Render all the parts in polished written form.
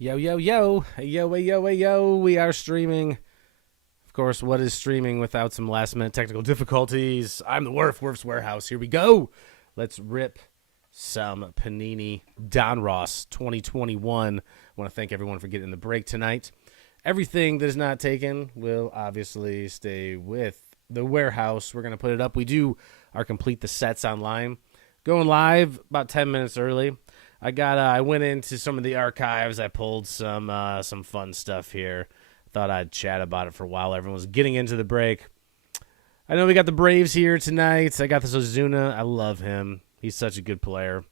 Yo, yo, yo. Yo, yo, yo. We are streaming. Of course, what is streaming without some last minute technical difficulties? I'm the Wuerfs Warehouse. Here we go. Let's rip some Panini Donruss 2021. I want to thank everyone for getting the break tonight. Everything that is not taken will obviously stay with the warehouse. We're going to put it up. We do our complete the sets online. Going live about 10 minutes early. I went into some of the archives. I pulled some fun stuff here. Thought I'd chat about it for a while. Everyone was getting into the break. I know we got the Braves here tonight. I got this Ozuna. I love him. He's such a good player.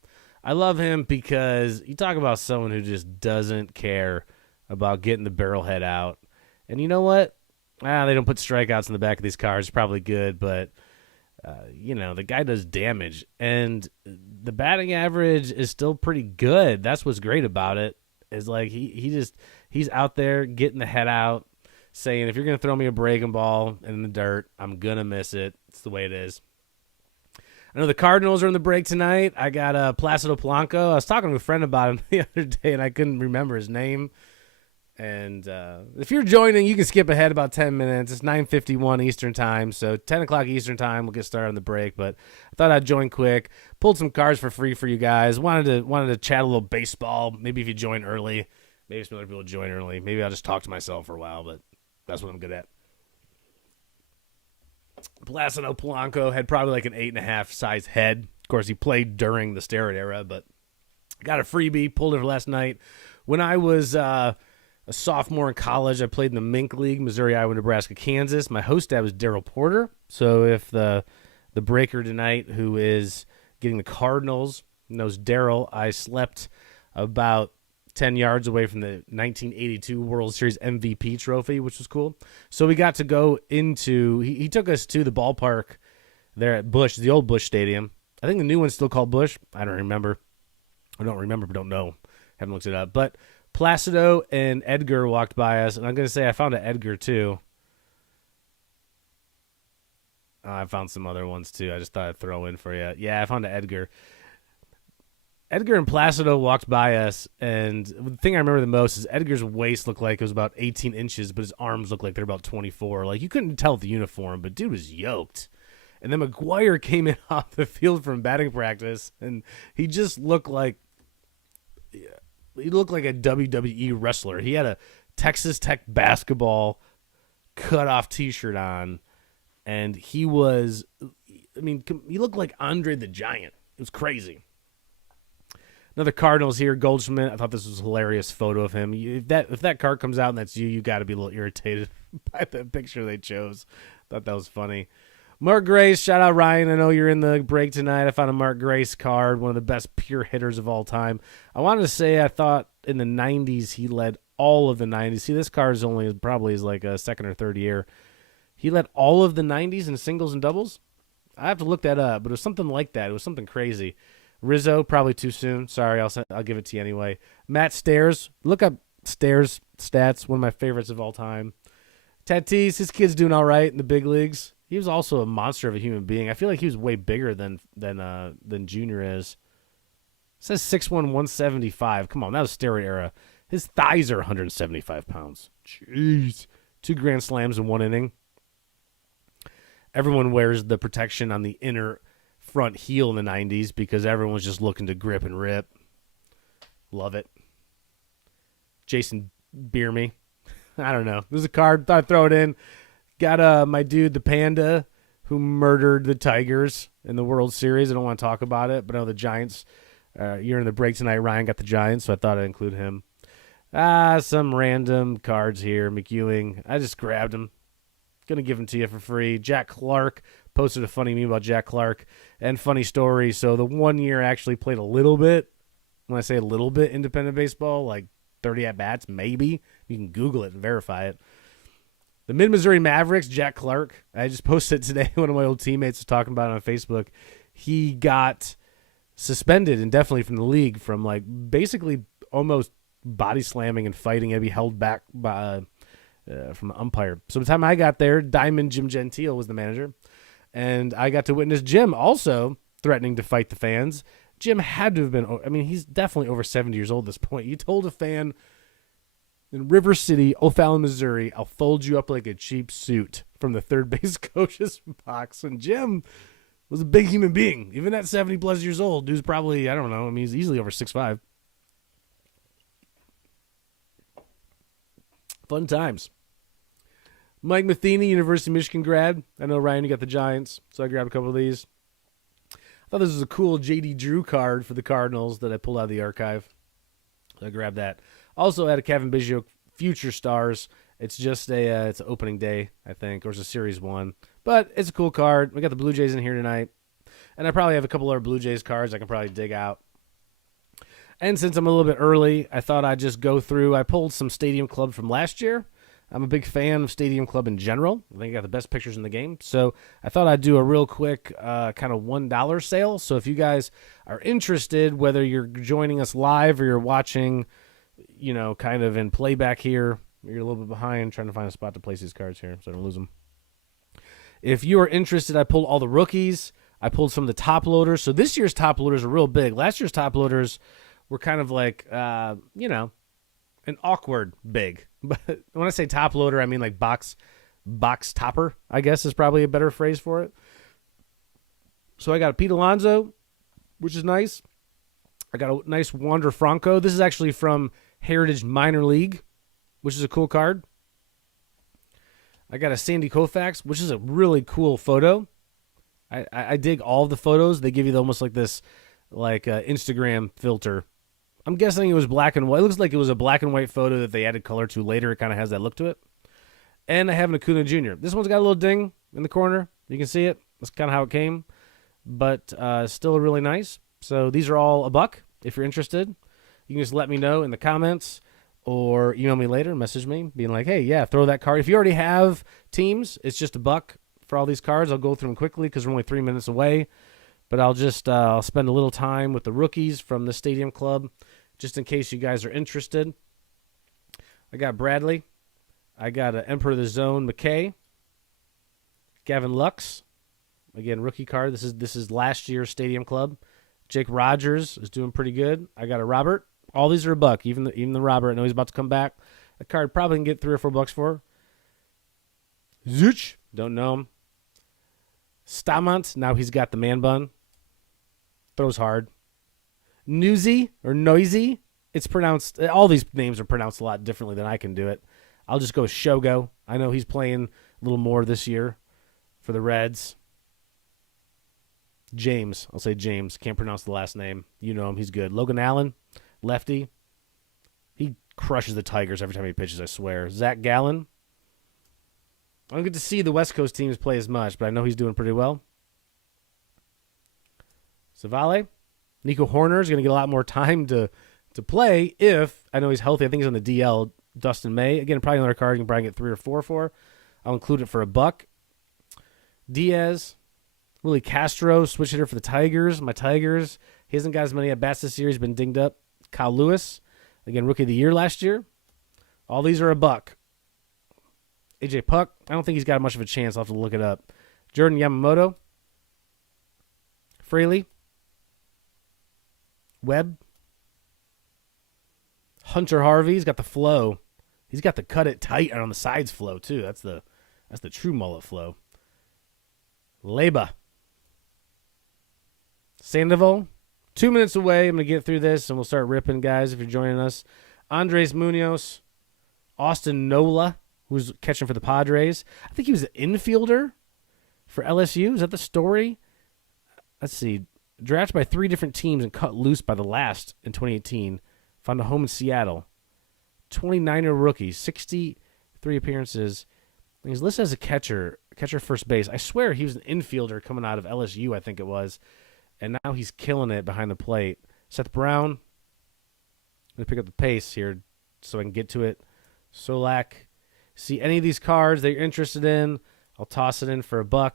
I love him because you talk about someone who just doesn't care about getting the barrel head out. And you know what? They don't put strikeouts in the back of these cars. Probably good, but the guy does damage, and the batting average is still pretty good. That's what's great about it. Is like he's out there getting the head out, saying if you're gonna throw me a breaking ball in the dirt, I'm gonna miss it. It's the way it is. I know the Cardinals are in the break tonight. I got Placido Polanco. I was talking to a friend about him the other day, and I couldn't remember his name. And if you're joining, you can skip ahead about 10 minutes. It's 9:51 Eastern time, so 10 o'clock Eastern time. We'll get started on the break, but I thought I'd join quick. Pulled some cards for free for you guys. Wanted to chat a little baseball. Maybe if you join early, maybe some other people join early. Maybe I'll just talk to myself for a while, but that's what I'm good at. Placido Polanco had probably like an 8.5 size head. Of course, he played during the steroid era, but got a freebie. Pulled it last night when I was a sophomore in college. I played in the Mink League, Missouri, Iowa, Nebraska, Kansas. My host dad was Daryl Porter. So if the breaker tonight, who is getting the Cardinals, knows Daryl, I slept about 10 yards away from the 1982 World Series MVP trophy, which was cool. So we got to go into, he took us to the ballpark there at Busch, the old Busch Stadium. I think the new one's still called Busch. I don't remember, but don't know. Haven't looked it up. But Placido and Edgar walked by us, and I'm going to say I found an Edgar, too. I found some other ones, too. I just thought I'd throw in for you. Yeah, I found an Edgar. Edgar and Placido walked by us, and the thing I remember the most is Edgar's waist looked like it was about 18 inches, but his arms looked like they're about 24. Like, you couldn't tell with the uniform, but dude was yoked. And then McGuire came in off the field from batting practice, and he just looked like... He looked like a WWE wrestler. He had a Texas Tech basketball cut-off T-shirt on, and he looked like Andre the Giant. It was crazy. Another Cardinals here, Goldschmidt. I thought this was a hilarious photo of him. If that card comes out and that's you got to be a little irritated by the picture they chose. Thought that was funny. Mark Grace, shout out Ryan. I know you're in the break tonight. I found a Mark Grace card, one of the best pure hitters of all time. I wanted to say I thought in the 90s he led all of the 90s. See, this card is probably like a second or third year. He led all of the 90s in singles and doubles. I have to look that up, but it was something like that. It was something crazy. Rizzo, probably too soon. Sorry, I'll give it to you anyway. Matt Stairs, look up Stairs stats, one of my favorites of all time. Tatis, his kid's doing all right in the big leagues. He was also a monster of a human being. I feel like he was way bigger than Junior is. It says 6'1", 175. Come on, that was steroid era. His thighs are 175 pounds. Jeez. 2 grand slams in one inning. Everyone wears the protection on the inner front heel in the 90s because everyone was just looking to grip and rip. Love it. Jason Bierme. I don't know. There's a card. Thought I'd throw it in. Got my dude, the Panda, who murdered the Tigers in the World Series. I don't want to talk about it, but I know the Giants. You're in the break tonight. Ryan got the Giants, so I thought I'd include him. Some random cards here. McEwing. I just grabbed them. Going to give them to you for free. Jack Clark posted a funny meme about Jack Clark and funny story. So the 1 year actually played a little bit. When I say a little bit independent baseball, like 30 at-bats, maybe. You can Google it and verify it. The Mid-Missouri Mavericks, Jack Clark, I just posted today. One of my old teammates was talking about it on Facebook. He got suspended indefinitely from the league from like basically almost body slamming and fighting and be held back by, from the umpire. So by the time I got there, Diamond Jim Gentile was the manager, and I got to witness Jim also threatening to fight the fans. Jim had to have been, I mean, he's definitely over 70 years old at this point. You told a fan In River City, O'Fallon, Missouri, I'll fold you up like a cheap suit from the third base coach's box. And Jim was a big human being. Even at 70 plus years old, dude's probably, I don't know, I mean, he's easily over 6'5". Fun times. Mike Matheny, University of Michigan grad. I know, Ryan, you got the Giants, so I grabbed a couple of these. I thought this was a cool J.D. Drew card for the Cardinals that I pulled out of the archive. So I grabbed that. Also had a Kevin Biggio Future Stars. It's just it's opening day, I think, or it's a Series 1. But it's a cool card. We got the Blue Jays in here tonight. And I probably have a couple other Blue Jays cards I can probably dig out. And since I'm a little bit early, I thought I'd just go through. I pulled some Stadium Club from last year. I'm a big fan of Stadium Club in general. I think I got the best pictures in the game. So I thought I'd do a real quick kind of $1 sale. So if you guys are interested, whether you're joining us live or you're watching, you know, kind of in playback here, you're a little bit behind trying to find a spot to place these cards here so I don't lose them. If you are interested, I pulled all the rookies. I pulled some of the top loaders. So this year's top loaders are real big. Last year's top loaders were kind of like, you know, an awkward big. But when I say top loader, I mean like box topper, I guess is probably a better phrase for it. So I got a Pete Alonso, which is nice. I got a nice Wander Franco. This is actually from Heritage Minor League, which is a cool card. I got a Sandy Koufax, which is a really cool photo. I dig all of the photos. They give you almost like this Instagram filter. I'm guessing it was black and white. It looks like it was a black and white photo that they added color to later. It kind of has that look to it. And I have an Acuna Jr. This one's got a little ding in the corner. You can see it. That's kind of how it came. But still really nice. So these are all $1. If you're interested, you can just let me know in the comments or email me later, message me, being like, hey, yeah, throw that card. If you already have teams, it's just $1 for all these cards. I'll go through them quickly because we're only 3 minutes away. But I'll just I'll spend a little time with the rookies from the Stadium Club, just in case you guys are interested. I got Bradley. I got Emperor of the Zone McKay. Gavin Lux. Again, rookie card. This is last year's Stadium Club. Jake Rogers is doing pretty good. I got a Robert. All these are $1. Even the Robert. I know he's about to come back. A card probably can get $3 or $4 for. Zuch. Don't know him. Stamont. Now he's got the man bun. Throws hard. Newsy or Noisy. It's pronounced. All these names are pronounced a lot differently than I can do it. I'll just go with Shogo. I know he's playing a little more this year for the Reds. James. I'll say James. Can't pronounce the last name. You know him. He's good. Logan Allen. Lefty. He crushes the Tigers every time he pitches, I swear. Zach Gallen. I don't get to see the West Coast teams play as much, but I know he's doing pretty well. Savale. Nico Horner is going to get a lot more time to play if, I know he's healthy. I think he's on the DL. Dustin May. Again, probably another card you can probably get 3 or 4 for. I'll include it for $1. Diaz. Willie Castro, switch hitter for the Tigers. My Tigers. He hasn't got as many at-bats this year. He's been dinged up. Kyle Lewis. Again, Rookie of the Year last year. All these are $1. AJ Puck. I don't think he's got much of a chance. I'll have to look it up. Jordan Yamamoto. Fraley. Webb. Hunter Harvey. He's got the flow. He's got the cut it tight and on the sides flow too. That's the true mullet flow. Leba. Sandoval. 2 minutes away. I'm going to get through this and we'll start ripping, guys, if you're joining us. Andres Munoz. Austin Nola, who's catching for the Padres. I think he was an infielder for LSU. Is that the story? Let's see. Drafted by 3 different teams and cut loose by the last in 2018. Found a home in Seattle. 29er rookie, 63 appearances. And he's listed as a catcher first base. I swear he was an infielder coming out of LSU, I think it was. And now he's killing it behind the plate. Seth Brown. I'm going to pick up the pace here so I can get to it. Solak. See any of these cards that you're interested in, I'll toss it in for $1.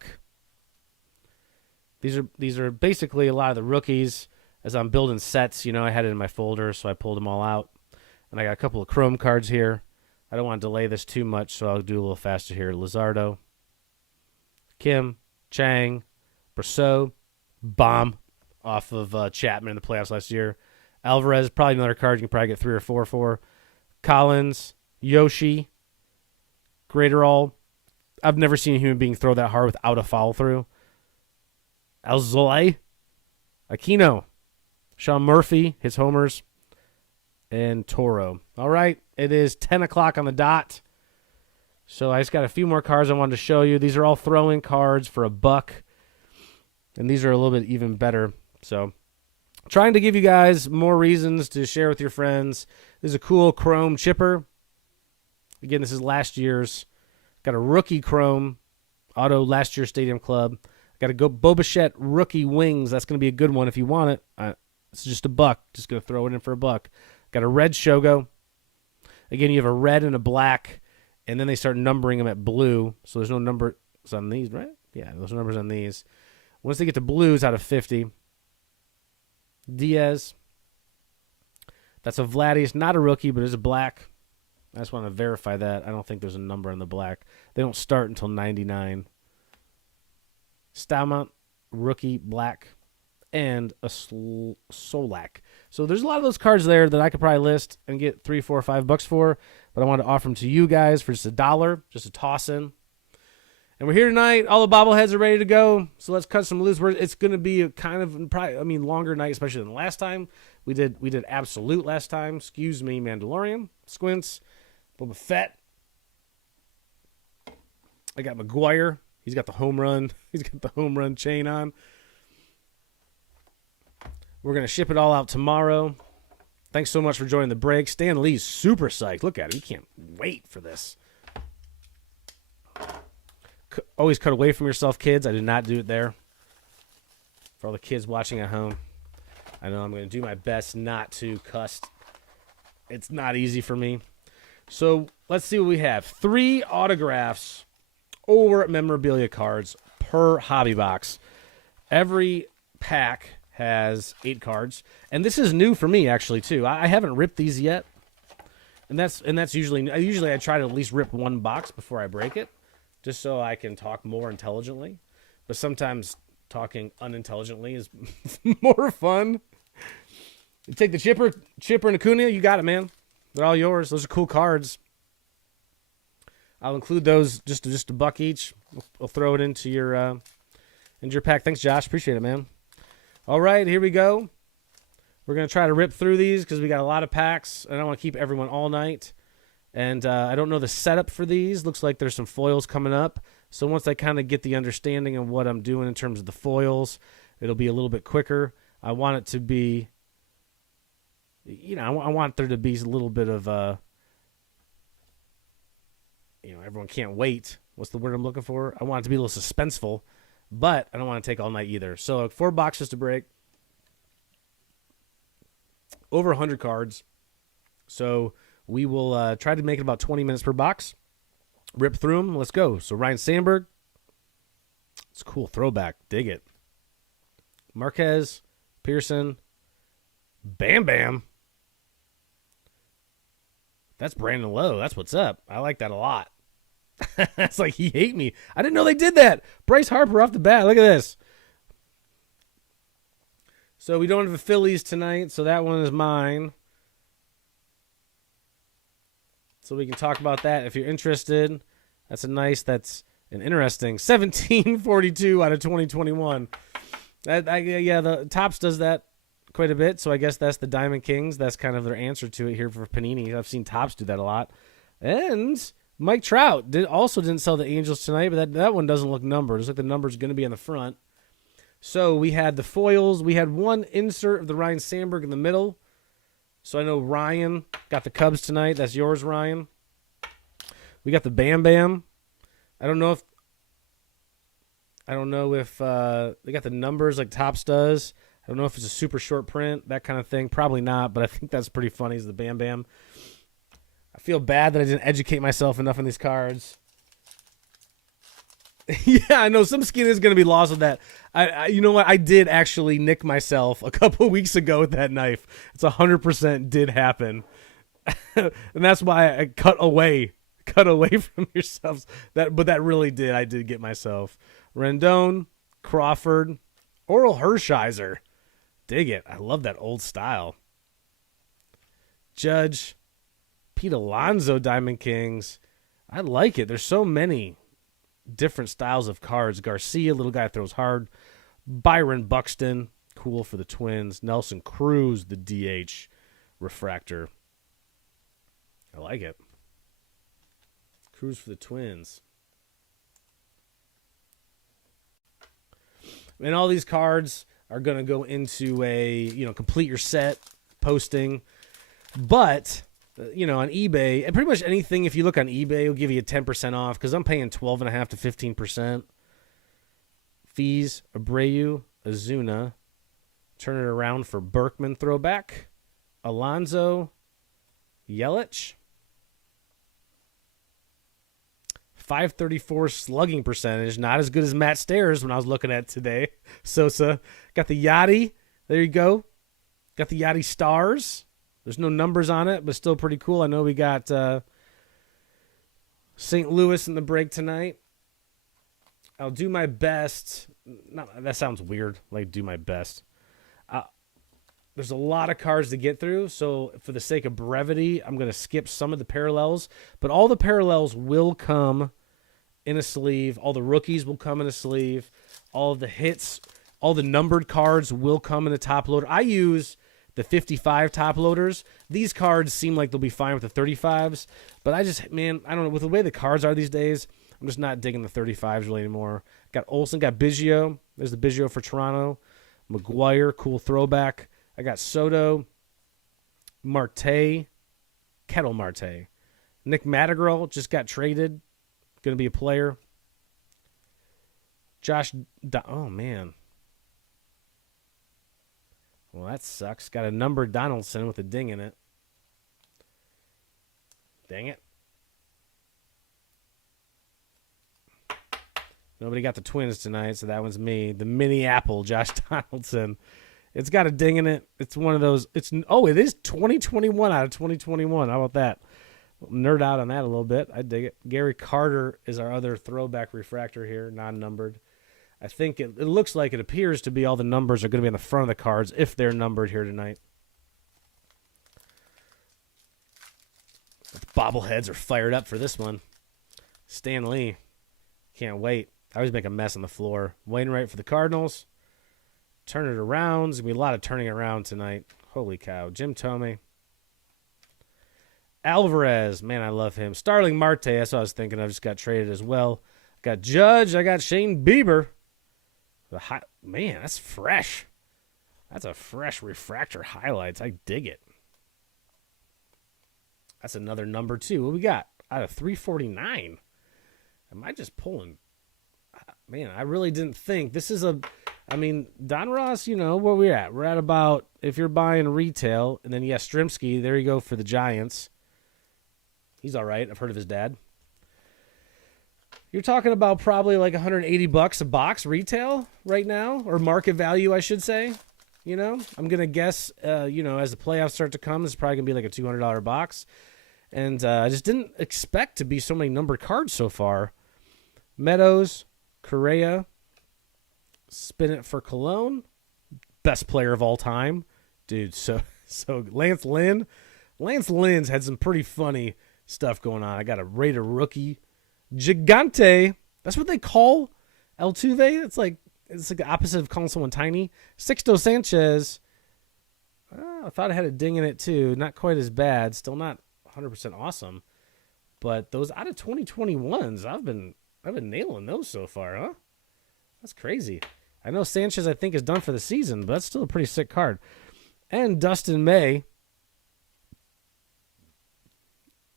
These are basically a lot of the rookies. As I'm building sets, I had it in my folder, so I pulled them all out. And I got a couple of Chrome cards here. I don't want to delay this too much, so I'll do a little faster here. Luzardo, Kim, Chang, Brosseau, bomb off of Chapman in the playoffs last year. Alvarez, probably another card you can probably get 3 or 4 for. Collins, Yoshi, Graterol. I've never seen a human being throw that hard without a follow through. Alzolay, Aquino, Sean Murphy, his homers, and Toro. All right, it is 10 o'clock on the dot. So I just got a few more cards I wanted to show you. These are all throw-in cards for $1, and these are a little bit even better. So trying to give you guys more reasons to share with your friends. This is a cool chrome chipper. Again, this is last year's. Got a rookie chrome auto last year's Stadium Club. Got a Bo Bichette rookie wings. That's going to be a good one if you want it. It's just $1. Just going to throw it in for $1. Got a red Shogo. Again, you have a red and a black, and then they start numbering them at blue. So there's no numbers on these, right? Yeah, there's numbers on these. Once they get to blues out of 50. Diaz. That's a Vladdy. Not a rookie, but it's a black. I just want to verify that. I don't think there's a number on the black. They don't start until 99. Stalmont, rookie, black, and a Solak. So there's a lot of those cards there that I could probably list and get $3, $4, $5 for, but I want to offer them to you guys for just $1, just a toss in. And we're here tonight. All the bobbleheads are ready to go. So let's cut some loose words. It's going to be a kind of probably, longer night, especially than last time. We did Absolute last time. Excuse me, Mandalorian, Squints, Boba Fett. I got McGuire. He's got the home run. He's got the home run chain on. We're going to ship it all out tomorrow. Thanks so much for joining the break. Stan Lee's super psyched. Look at him. He can't wait for this. Always cut away from yourself, kids. I did not do it there. For all the kids watching at home, I know I'm going to do my best not to cuss. It's not easy for me. So let's see what we have. 3 autographs or memorabilia cards per hobby box. Every pack has 8 cards, and this is new for me actually too. I haven't ripped these yet, and that's usually I try to at least rip 1 box before I break it, just so I can talk more intelligently. But sometimes talking unintelligently is more fun. You take the Chipper and Acuna, you got it, man. They're all yours. Those are cool cards. I'll include those just $1 each. I'll throw it into your pack. Thanks, Josh. Appreciate it, man. All right, here we go. We're going to try to rip through these because we got a lot of packs. I don't want to keep everyone all night. And I don't know the setup for these. Looks like there's some foils coming up. So once I kind of get the understanding of what I'm doing in terms of the foils, it'll be a little bit quicker. I want it to be, I want there to be a little bit of, everyone can't wait. What's the word I'm looking for? I want it to be a little suspenseful, but I don't want to take all night either. So 4 boxes to break. Over 100 cards. So we will try to make it about 20 minutes per box. Rip through them. Let's go. So Ryan Sandberg. It's a cool throwback. Dig it. Marquez. Pearson. Bam Bam. That's Brandon Lowe. That's what's up. I like that a lot. It's like he hate me. I didn't know they did that. Bryce Harper off the bat. Look at this. So we don't have the Phillies tonight, so that one is mine. So we can talk about that if you're interested. That's an interesting 1742 out of 2021. The Topps does that quite a bit, so I guess that's the Diamond Kings. That's kind of their answer to it here for Panini. I've seen Topps do that a lot. And Mike Trout didn't sell the Angels tonight, but that one doesn't look numbered. It looks like the number's going to be on the front. So we had the foils. We had one insert of the Ryan Sandberg in the middle. So I know Ryan got the Cubs tonight. That's yours, Ryan. We got the Bam Bam. I don't know if they got the numbers like Topps does. I don't know if it's a super short print, that kind of thing. Probably not, but I think that's pretty funny is the Bam Bam. I feel bad that I didn't educate myself enough on these cards. Yeah, I know some skin is going to be lost with that. You know what? I did actually nick myself a couple of weeks ago with that knife. It's 100% did happen. And that's why I cut away from yourselves. But that really did. I did get myself. Rendon, Crawford, Oral Hershiser. Dig it. I love that old style. Judge, Pete Alonso Diamond Kings. I like it. There's so many different styles of cards. Garcia, little guy throws hard. Byron Buxton, cool for the Twins. Nelson Cruz, the DH refractor. I like it. Cruz for the Twins. And all these cards are going to go into a, complete your set posting. But, on eBay, and pretty much anything, if you look on eBay, it'll give you a 10% off because I'm paying 12.5% to 15%. Fees, Abreu, Azuna. Turn it around for Berkman throwback. Alonso, Yelich. 534 slugging percentage. Not as good as Matt Stairs when I was looking at today. Sosa. Got the Yachty. There you go. Got the Yachty stars. There's no numbers on it, but still pretty cool. I know we got St. Louis in the break tonight. I'll do my best. That sounds weird, like do my best. There's a lot of cards to get through, so for the sake of brevity, I'm going to skip some of the parallels. But all the parallels will come in a sleeve. All the rookies will come in a sleeve. All of the hits, all the numbered cards will come in a top loader. I use the 55 top loaders. These cards seem like they'll be fine with the 35s, but I don't know. With the way the cards are these days, I'm just not digging the 35s really anymore. Got Olsen, got Biggio. There's the Biggio for Toronto. McGuire, cool throwback. I got Soto, Marte, Kettle Marte. Nick Madrigal just got traded. Going to be a player. Oh, man. Well, that sucks. Got a numbered Donaldson with a ding in it. Dang it. Nobody got the Twins tonight, so that one's me. The mini apple, Josh Donaldson. It's got a ding in it. It's one of those. It is 2021 out of 2021. How about that? Nerd out on that a little bit. I dig it. Gary Carter is our other throwback refractor here, non-numbered. I think it looks like it appears to be all the numbers are going to be on the front of the cards if they're numbered here tonight. The bobbleheads are fired up for this one. Stan Lee. Can't wait. I always make a mess on the floor. Wainwright for the Cardinals. Turn it around. There's going to be a lot of turning around tonight. Holy cow. Jim Thome. Alvarez. Man, I love him. Starling Marte. That's what I was thinking. I just got traded as well. Got Judge. I got Shane Bieber. Man, that's fresh. That's a fresh refractor highlights. I dig it. That's another number 2. What we got? Out of 349. Am I just pulling? Man, I really didn't think. This is Donruss, where we're at. We're at about, if you're buying retail, and then, Yastrzemski, there you go for the Giants. He's all right. I've heard of his dad. You're talking about probably like $180 a box retail right now, or market value, I should say. I'm going to guess, as the playoffs start to come, it's probably going to be like a $200 box. And I just didn't expect to be so many numbered cards so far. Meadows, Correa, spin it for Cologne, best player of all time, dude. So Lance Lynn's had some pretty funny stuff going on. I got a rated rookie, Gigante. That's what they call Altuve. It's like the opposite of calling someone tiny. Sixto Sanchez. I thought it had a ding in it too. Not quite as bad. Still not 100% awesome. But those out of 2021s, I've been nailing those so far, huh? That's crazy. I know Sanchez, I think, is done for the season, but that's still a pretty sick card. And Dustin May.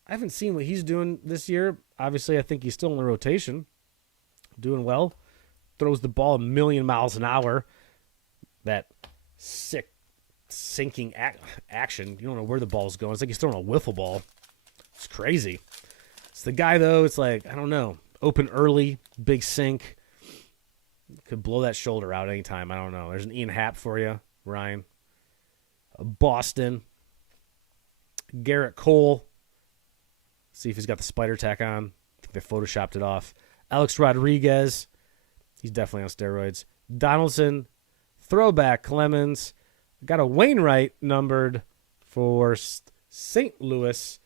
I haven't seen what he's doing this year. Obviously, I think he's still in the rotation. Doing well. Throws the ball a million miles an hour. That sick, sinking action. You don't know where the ball's going. It's like he's throwing a wiffle ball. It's crazy. It's the guy, though, it's like, I don't know. Open early, big sink. Could blow that shoulder out anytime. I don't know. There's an Ian Happ for you, Ryan. Boston. Garrett Cole. See if he's got the spider tack on. I think they photoshopped it off. Alex Rodriguez. He's definitely on steroids. Donaldson. Throwback Clemens. Got a Wainwright numbered for St. Louis.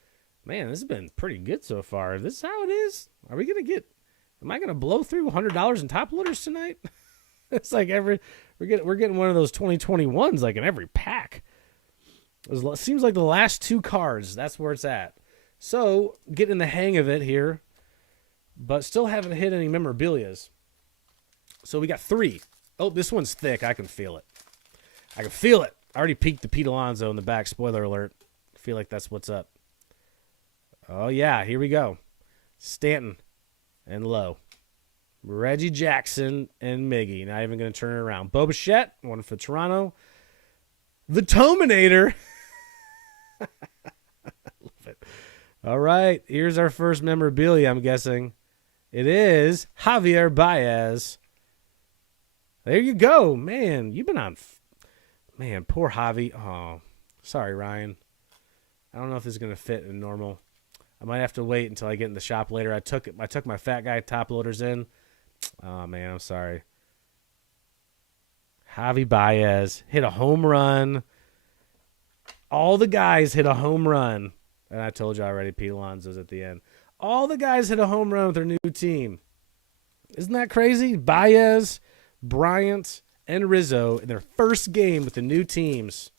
Man, this has been pretty good so far. This is how it is? Are we going to get... Am I going to blow through $100 in top loaders tonight? It's like we're getting one of those 2021s like in every pack. It seems like the last two cards, that's where it's at. So, getting the hang of it here, but still haven't hit any memorabilias. So we got 3. Oh, this one's thick. I can feel it. I can feel it. I already peeked the Pete Alonso in the back. Spoiler alert. I feel like that's what's up. Oh, yeah. Here we go. Stanton and Lowe. Reggie Jackson and Miggy. Not even going to turn it around. Bo Bichette, one for Toronto. The Tominator. Love it. All right. Here's our first memorabilia, I'm guessing. It is Javier Baez. There you go. Man, you've been on... Man, poor Javi. Oh, sorry, Ryan. I don't know if this is going to fit in normal. I might have to wait until I get in the shop later. I took my fat guy top loaders in. Oh, man, I'm sorry. Javi Baez hit a home run. All the guys hit a home run. And I told you already, Pete Alonso's at the end. All the guys hit a home run with their new team. Isn't that crazy? Baez, Bryant, and Rizzo in their first game with the new teams.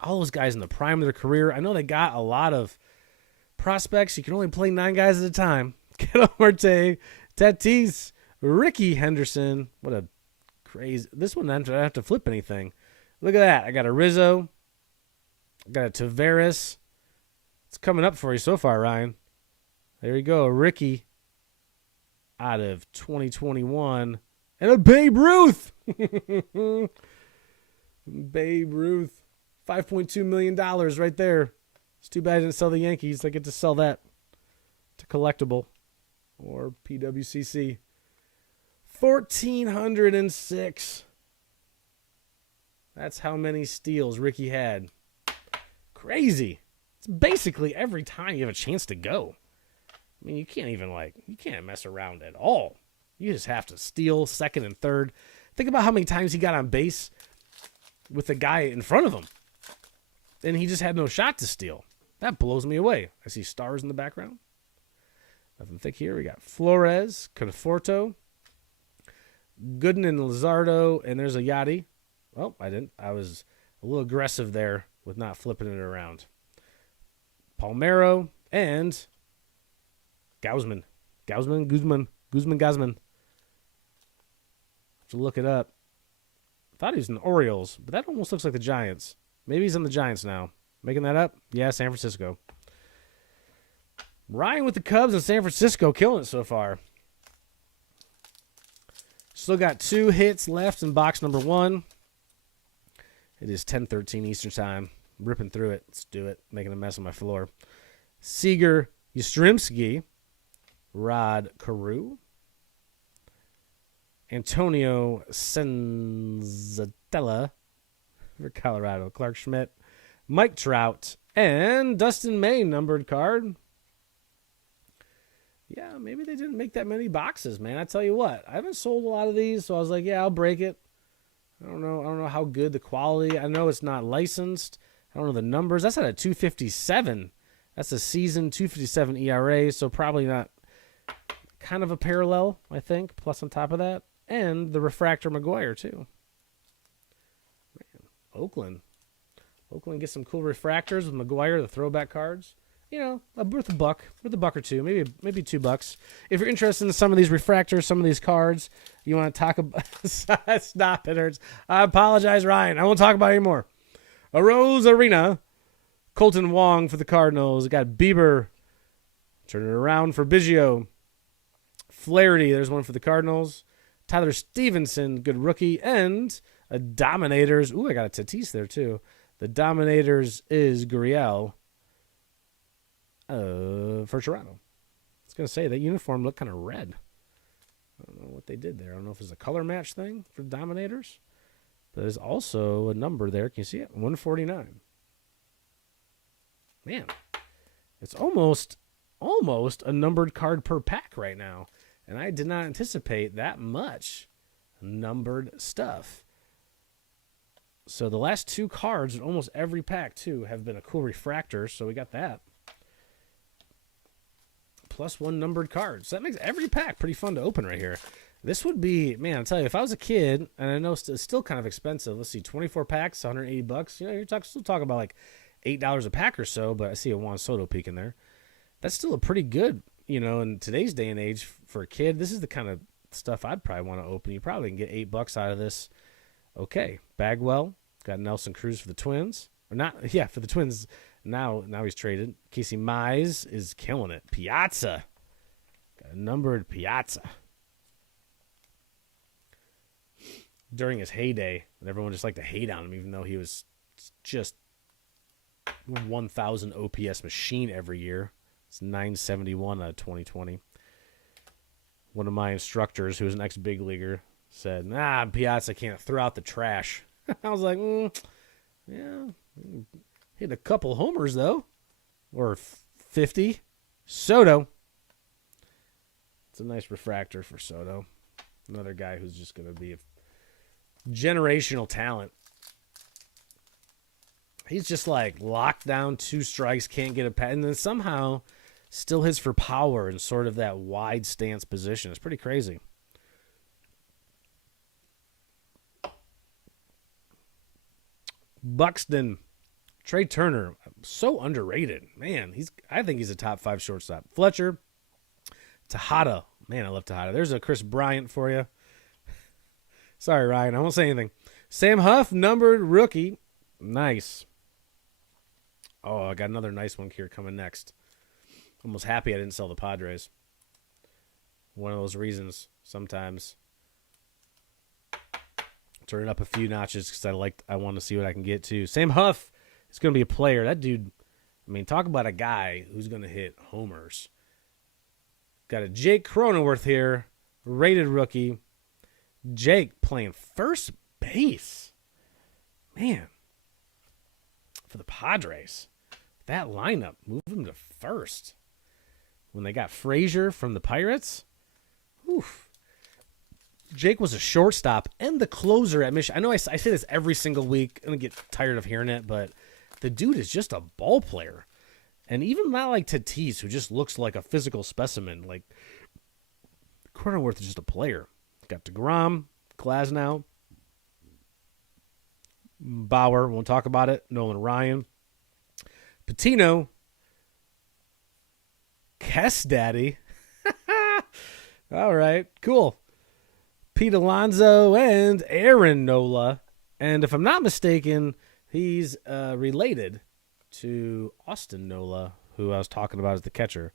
All those guys in the prime of their career. I know they got a lot of prospects. You can only play 9 guys at a time. Ketel Marte, Tatis, Ricky Henderson. What a crazy. This one, I don't have to flip anything. Look at that. I got a Rizzo. I got a Tavares. It's coming up for you so far, Ryan. There you go. A Ricky out of 2021. And a Babe Ruth. Babe Ruth. $5.2 million right there. It's too bad I didn't sell the Yankees. I get to sell that to Collectible or PWCC. 1,406. That's how many steals Ricky had. Crazy. It's basically every time you have a chance to go. I mean, you can't mess around at all. You just have to steal second and third. Think about how many times he got on base with the guy in front of him. And he just had no shot to steal. That blows me away. I see stars in the background. Nothing thick here. We got Flores, Conforto, Gooden and Luzardo, and there's a Yachty. Oh, I didn't. I was a little aggressive there with not flipping it around. Palmeiro and Guzman. Guzman. Have to look it up. I thought he was in the Orioles, but that almost looks like the Giants. Maybe he's in the Giants now. Making that up? Yeah, San Francisco. Ryan with the Cubs in San Francisco, killing it so far. Still got 2 hits left in box number 1. It is 10:13 Eastern Time. Ripping through it. Let's do it. Making a mess on my floor. Seager, Yastrzemski, Rod Carew, Antonio Senzatella for Colorado, Clark Schmidt, Mike Trout, and Dustin May numbered card. Yeah, maybe they didn't make that many boxes, man. I tell you what, I haven't sold a lot of these, so I was like, yeah, I'll break it. I don't know how good the quality. I know it's not licensed. I don't know the numbers. That's at a 257. That's a season 257 ERA, so probably not. Kind of a parallel, I think, plus on top of that. And the refractor McGuire, too. Man, Oakland gets some cool refractors with McGuire, the throwback cards. You know, worth a buck or two, maybe $2. If you're interested in some of these refractors, some of these cards, you want to talk about... Stop, it hurts. I apologize, Ryan. I won't talk about it anymore. Arose Arena. Colton Wong for the Cardinals. Got Bieber. Turn it around for Biggio. Flaherty, there's one for the Cardinals. Tyler Stevenson, good rookie. And a Dominators. Ooh, I got a Tatis there, too. The Dominators is Gurriel for Toronto. I was going to say, that uniform looked kind of red. I don't know what they did there. I don't know if it's a color match thing for the Dominators. But there's also a number there. Can you see it? 149. Man, it's almost a numbered card per pack right now. And I did not anticipate that much numbered stuff. So the last 2 cards in almost every pack, too, have been a cool refractor. So we got that. +1 numbered cards. So that makes every pack pretty fun to open right here. This would be, man, I'll tell you, if I was a kid, and I know it's still kind of expensive. Let's see, 24 packs, $180. You know, you're still talking about like $8 a pack or so, but I see a Juan Soto peek in there. That's still a pretty good, you know, in today's day and age for a kid. This is the kind of stuff I'd probably want to open. You probably can get $8 out of this. Okay, Bagwell, got Nelson Cruz for the Twins. Or not, yeah, for the Twins. Now he's traded. Casey Mize is killing it. Piazza. Got a numbered Piazza. During his heyday, and everyone just liked to hate on him, even though he was just 1,000 OPS machine every year. It's 971 out of 2020. One of my instructors, who was an ex-big leaguer, said, Piazza can't throw out the trash. I was like, yeah, hit a couple homers, though. Or 50. Soto. It's a nice refractor for Soto. Another guy who's just going to be a generational talent. He's just like locked down, 2 strikes, can't get a pat, and then somehow still hits for power in sort of that wide stance position. It's pretty crazy. Buxton, Trey Turner, so underrated. Man, I think he's a top 5 shortstop. Fletcher, Tejada. Man, I love Tejada. There's a Chris Bryant for you. Sorry, Ryan, I won't say anything. Sam Huff, numbered rookie. Nice. Oh, I got another nice one here coming next. Almost happy I didn't sell the Padres. One of those reasons sometimes. Turn it up a few notches because I want to see what I can get to. Sam Huff is going to be a player. That dude, I mean, talk about a guy who's going to hit homers. Got a Jake Chronoworth here, rated rookie. Jake playing first base. Man, for the Padres, that lineup, move him to first. When they got Frazier from the Pirates, oof. Jake was a shortstop and the closer at Michigan. I know I say this every single week. I'm going to get tired of hearing it, but the dude is just a ball player. And even not like Tatis, who just looks like a physical specimen. Like, Chronoworth is just a player. Got DeGrom, Glasnow, Bauer, won't talk about it. Nolan Ryan, Patino, Kess Daddy. All right, cool. Pete Alonso and Aaron Nola. And if I'm not mistaken, he's related to Austin Nola, who I was talking about as the catcher.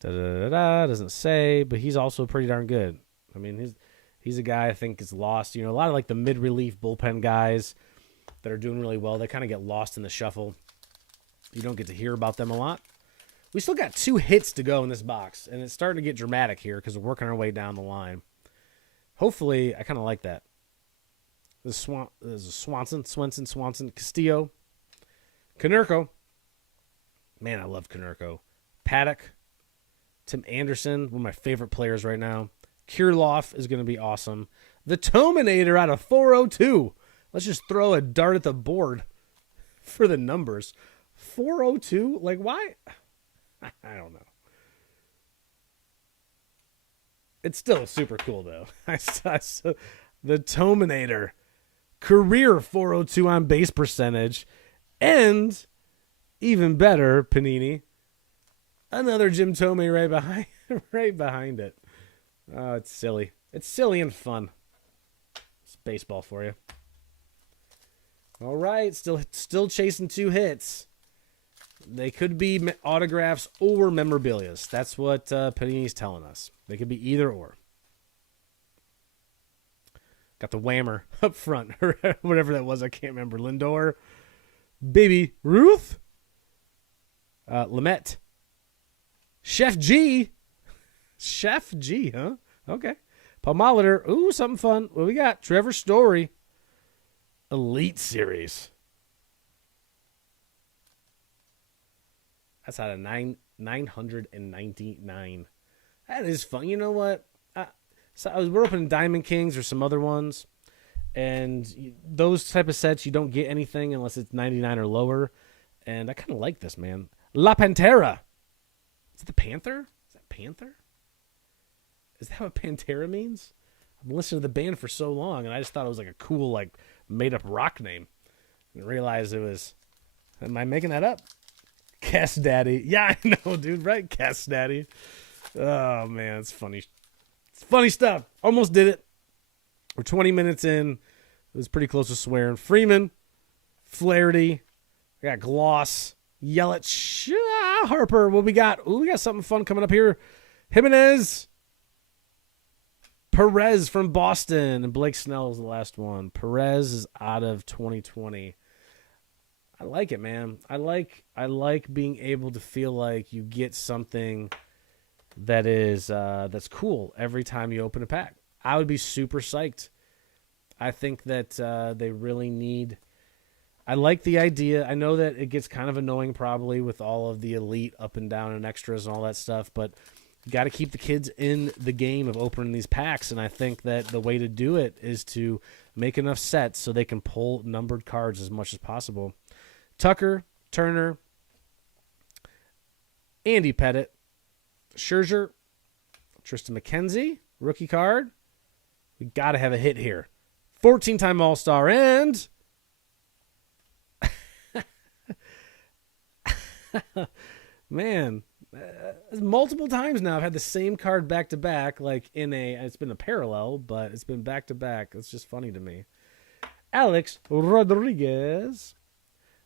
Doesn't say, but he's also pretty darn good. I mean, he's a guy I think is lost. You know, a lot of like the mid-relief bullpen guys that are doing really well, they kind of get lost in the shuffle. You don't get to hear about them a lot. We still got 2 hits to go in this box, and it's starting to get dramatic here because we're working our way down the line. Hopefully, I kind of like that. There's Swanson, Castillo, Konerko. Man, I love Konerko. Paddock, Tim Anderson, one of my favorite players right now. Kirilloff is going to be awesome. The Tominator out of 402. Let's just throw a dart at the board for the numbers. 402? Like, why? I don't know. It's still super cool, though. The Tominator. Career 402 on base percentage. And, even better, Panini, another Jim Thome right behind it. Oh, it's silly. It's silly and fun. It's baseball for you. All right, still chasing 2 hits. They could be autographs or memorabilia. That's what Panini's telling us. They could be either or. Got the whammer up front, or whatever that was. I can't remember. Lindor, Baby Ruth, Lamet, Chef G, huh? Okay. Palmolitor. Ooh, something fun. What we got? Trevor Story, Elite Series. That's out of 999. That is fun. You know what? We're opening Diamond Kings or some other ones, and those type of sets, you don't get anything unless it's 99 or lower. And I kind of like this, man. La Pantera. it the Panther? Is that Panther? Is that what Pantera means? I've been listening to the band for so long, and I just thought it was like a cool, like, made-up rock name. I didn't realize it was... Am I making that up? Cass Daddy. Yeah, I know, dude, right? Cass Daddy. Oh, man, it's funny. It's funny stuff. Almost did it. We're 20 minutes in. It was pretty close to swearing. Freeman, Flaherty, I got Gloss, Yelich, Harper. What we got? Ooh, we got something fun coming up here. Jimenez, Perez from Boston, and Blake Snell is the last one. Perez is out of 2020. I like it, man. I like being able to feel like you get something that is that's cool every time you open a pack. I would be super psyched. I think that they really need... I like the idea. I know that it gets kind of annoying probably with all of the elite up and down and extras and all that stuff, but you got to keep the kids in the game of opening these packs, and I think that the way to do it is to make enough sets so they can pull numbered cards as much as possible. Tucker, Turner, Andy Pettit, Scherzer, Tristan McKenzie, rookie card. We got to have a hit here. 14-time All-Star, and man, multiple times now I've had the same card back-to-back, like it's been a parallel, but it's been back-to-back. It's just funny to me. Alex Rodriguez.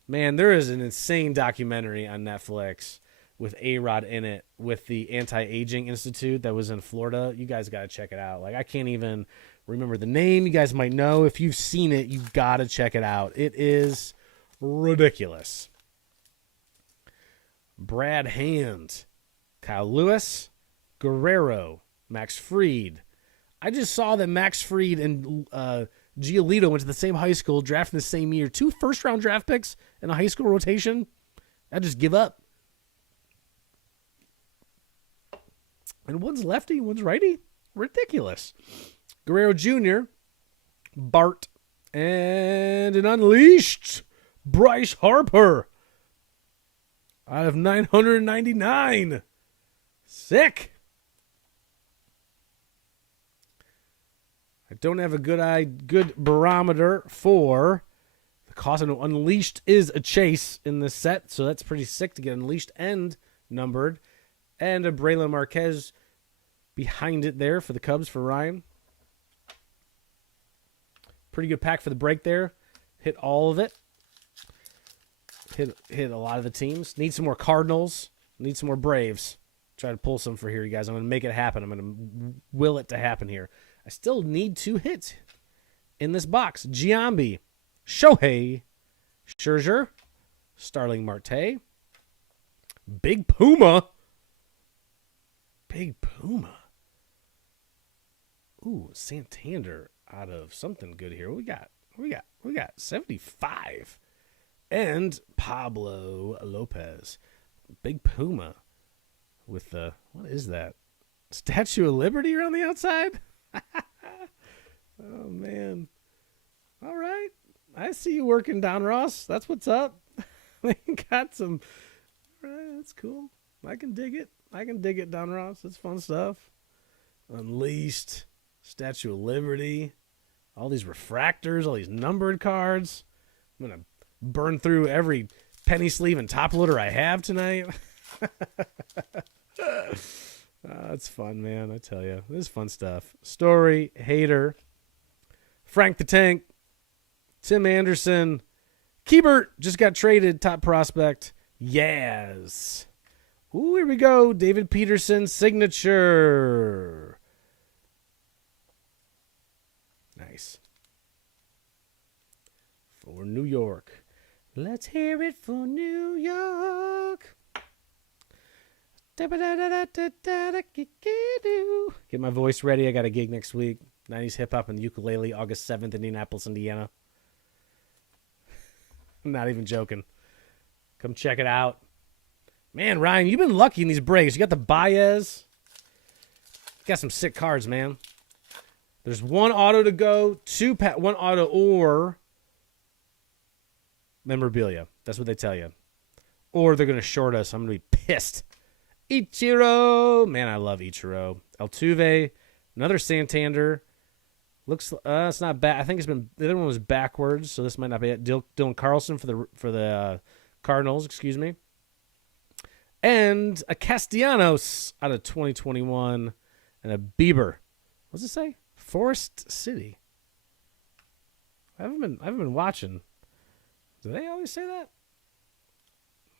Man, there is an insane documentary on Netflix with A-Rod in it, with the Anti-Aging Institute that was in Florida. You guys got to check it out. Like, I can't even remember the name. You guys might know. If you've seen it, you got to check it out. It is ridiculous. Brad Hand, Kyle Lewis, Guerrero, Max Fried. I just saw that Max Fried and Giolito went to the same high school, drafted the same year. 2 first-round draft picks in a high school rotation. I just give up. And one's lefty, one's righty. Ridiculous. Guerrero Jr., Bart, and an unleashed Bryce Harper out of 999. Sick. I don't have a good barometer for the cost. I know Unleashed is a chase in this set, so that's pretty sick to get Unleashed and numbered. And a Braylon Marquez behind it there for the Cubs for Ryan. Pretty good pack for the break there. Hit all of it. Hit a lot of the teams. Need some more Cardinals. Need some more Braves. Try to pull some for here, you guys. I'm going to make it happen. I'm going to will it to happen here. I still need 2 hits in this box. Giambi, Shohei, Scherzer, Starling Marte, Big Puma. Big Puma. Ooh, Santander out of something good here. What we got 75. And Pablo Lopez. Big Puma with the, what is that? Statue of Liberty around the outside? Oh, man. All right. I see you working, Donruss. That's what's up. They got some. All right, that's cool. I can dig it. Donruss. It's fun stuff. Unleashed. Statue of Liberty. All these refractors. All these numbered cards. I'm going to burn through every penny sleeve and top loader I have tonight. It's fun, man. I tell you. This is fun stuff. Story, Hater, Frank the Tank, Tim Anderson, Keibert just got traded, top prospect. Yaz. Ooh, here we go. David Peterson signature. Nice. For New York. Let's hear it for New York. Get my voice ready. I got a gig next week. 90s hip hop and ukulele, August 7th, Indianapolis, Indiana. I'm not even joking. Come check it out. Man, Ryan, you've been lucky in these breaks. You got the Baez. You got some sick cards, man. There's 1 auto to go, 1 auto or memorabilia. That's what they tell you. Or they're going to short us. I'm going to be pissed Ichiro. Man, I love Ichiro. Altuve. Another Santander. Looks, it's not bad. I think the other one was backwards, so this might not be it. Dylan Carlson for the Cardinals, excuse me. And a Castellanos out of 2021, and a Bieber. What's it say? Forest City. I haven't been watching. Do they always say that?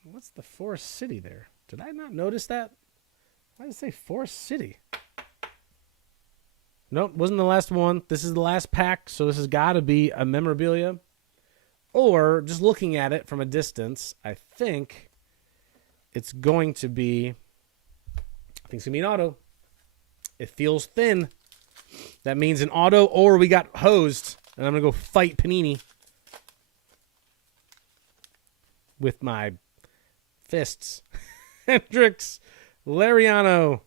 What's the Forest City there? Did I not notice that? Why does it say Forest City? Nope, wasn't the last one. This is the last pack, so this has got to be a memorabilia. Or, just looking at it from a distance, I think it's going to be... I think it's going to be an auto. It feels thin. That means an auto, or we got hosed. And I'm going to go fight Panini with my fists. Hendricks, Lariano,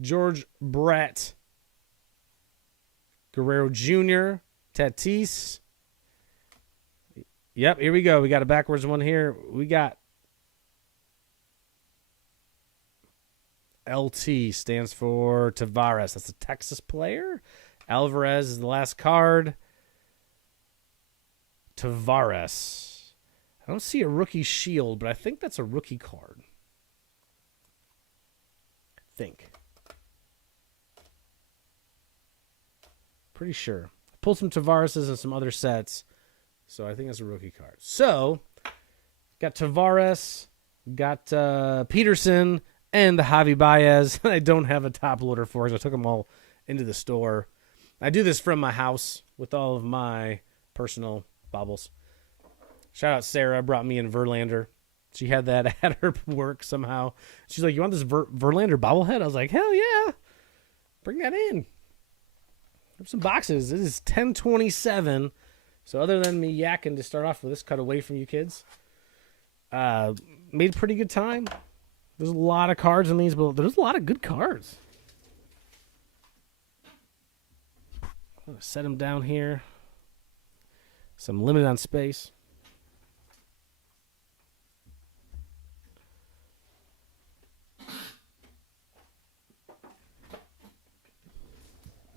George Brett, Guerrero Jr., Tatis. Yep, here we go. We got a backwards one here. We got LT stands for Tavares. That's a Texas player. Alvarez is the last card. Tavares. I don't see a rookie shield, but I think that's a rookie card. I think. Pretty sure. I pulled some Tavareses and some other sets, so I think that's a rookie card. So, got Tavares, got Peterson, and the Javier Baez. I don't have a top loader for it. I took them all into the store. I do this from my house with all of my personal baubles. Shout out Sarah, brought me in Verlander. She had that at her work somehow. She's like, you want this Verlander bobblehead? I was like, hell yeah. Bring that in. There's some boxes. This is 10/27. So other than me yakking to start off with this, cut away from you kids. Made a pretty good time. There's a lot of cards in these, but there's a lot of good cards. I'm going to set them down here. So I'm limited on space.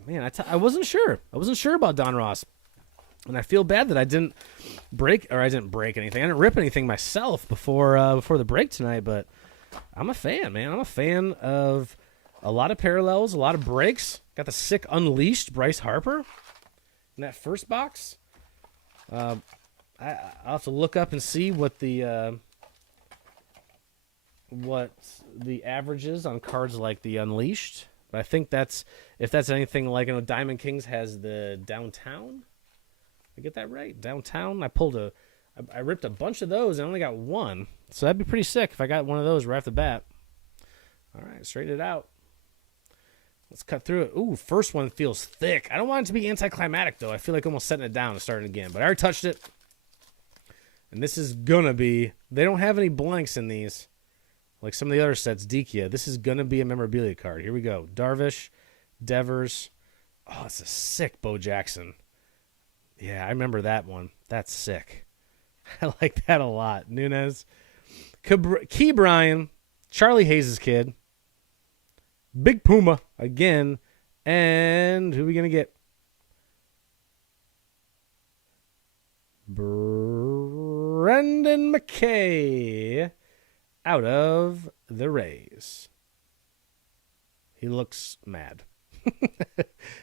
Man, I wasn't sure. I wasn't sure about Donruss. And I feel bad that I didn't break anything. I didn't rip anything myself before the break tonight, but I'm a fan, man. I'm a fan of a lot of parallels, a lot of breaks. Got the sick Unleashed Bryce Harper in that first box. I'll have to look up and see what the average is on cards like the Unleashed. But I think if that's anything like, Diamond Kings has the Downtown. I get that right? Downtown. I ripped a bunch of those and only got one. So that'd be pretty sick if I got one of those right off the bat. All right, straighten it out. Let's cut through it. Ooh, first one feels thick. I don't want it to be anticlimactic, though. I feel like almost setting it down and starting again. But I already touched it. And this is going to be... They don't have any blanks in these. Like some of the other sets, Dikia. This is going to be a memorabilia card. Here we go. Darvish, Devers. Oh, it's a sick Bo Jackson. Yeah, I remember that one. That's sick. I like that a lot. Nunez. Key Bryan. Charlie Hayes' kid. Big Puma again. And who are we going to get? Brendan McKay out of the Rays. He looks mad.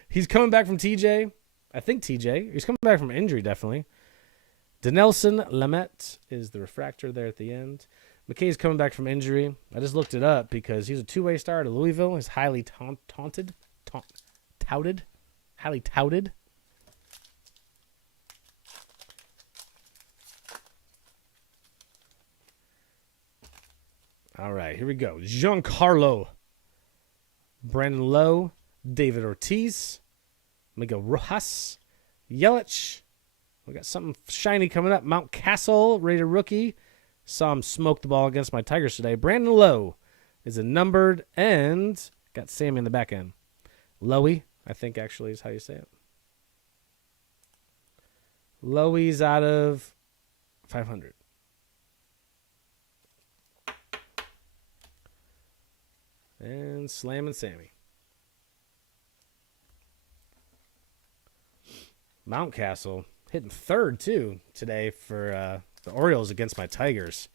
He's coming back from TJ. I think TJ. He's coming back from injury, definitely. Dinelson Lamet is the refractor there at the end. McKay's coming back from injury. I just looked it up because he's a two-way star at Louisville. He's highly touted. Highly touted. All right, here we go. Giancarlo. Brandon Lowe. David Ortiz. Miguel Rojas. Yelich. We got something shiny coming up. Mount Castle, rated rookie. Saw him smoke the ball against my Tigers today. Brandon Lowe is a numbered and got Sammy in the back end. Lowy, I think actually is how you say it. Lowy's out of 500. And Slam and Sammy. Mountcastle hitting third, too, today for the Orioles against my Tigers.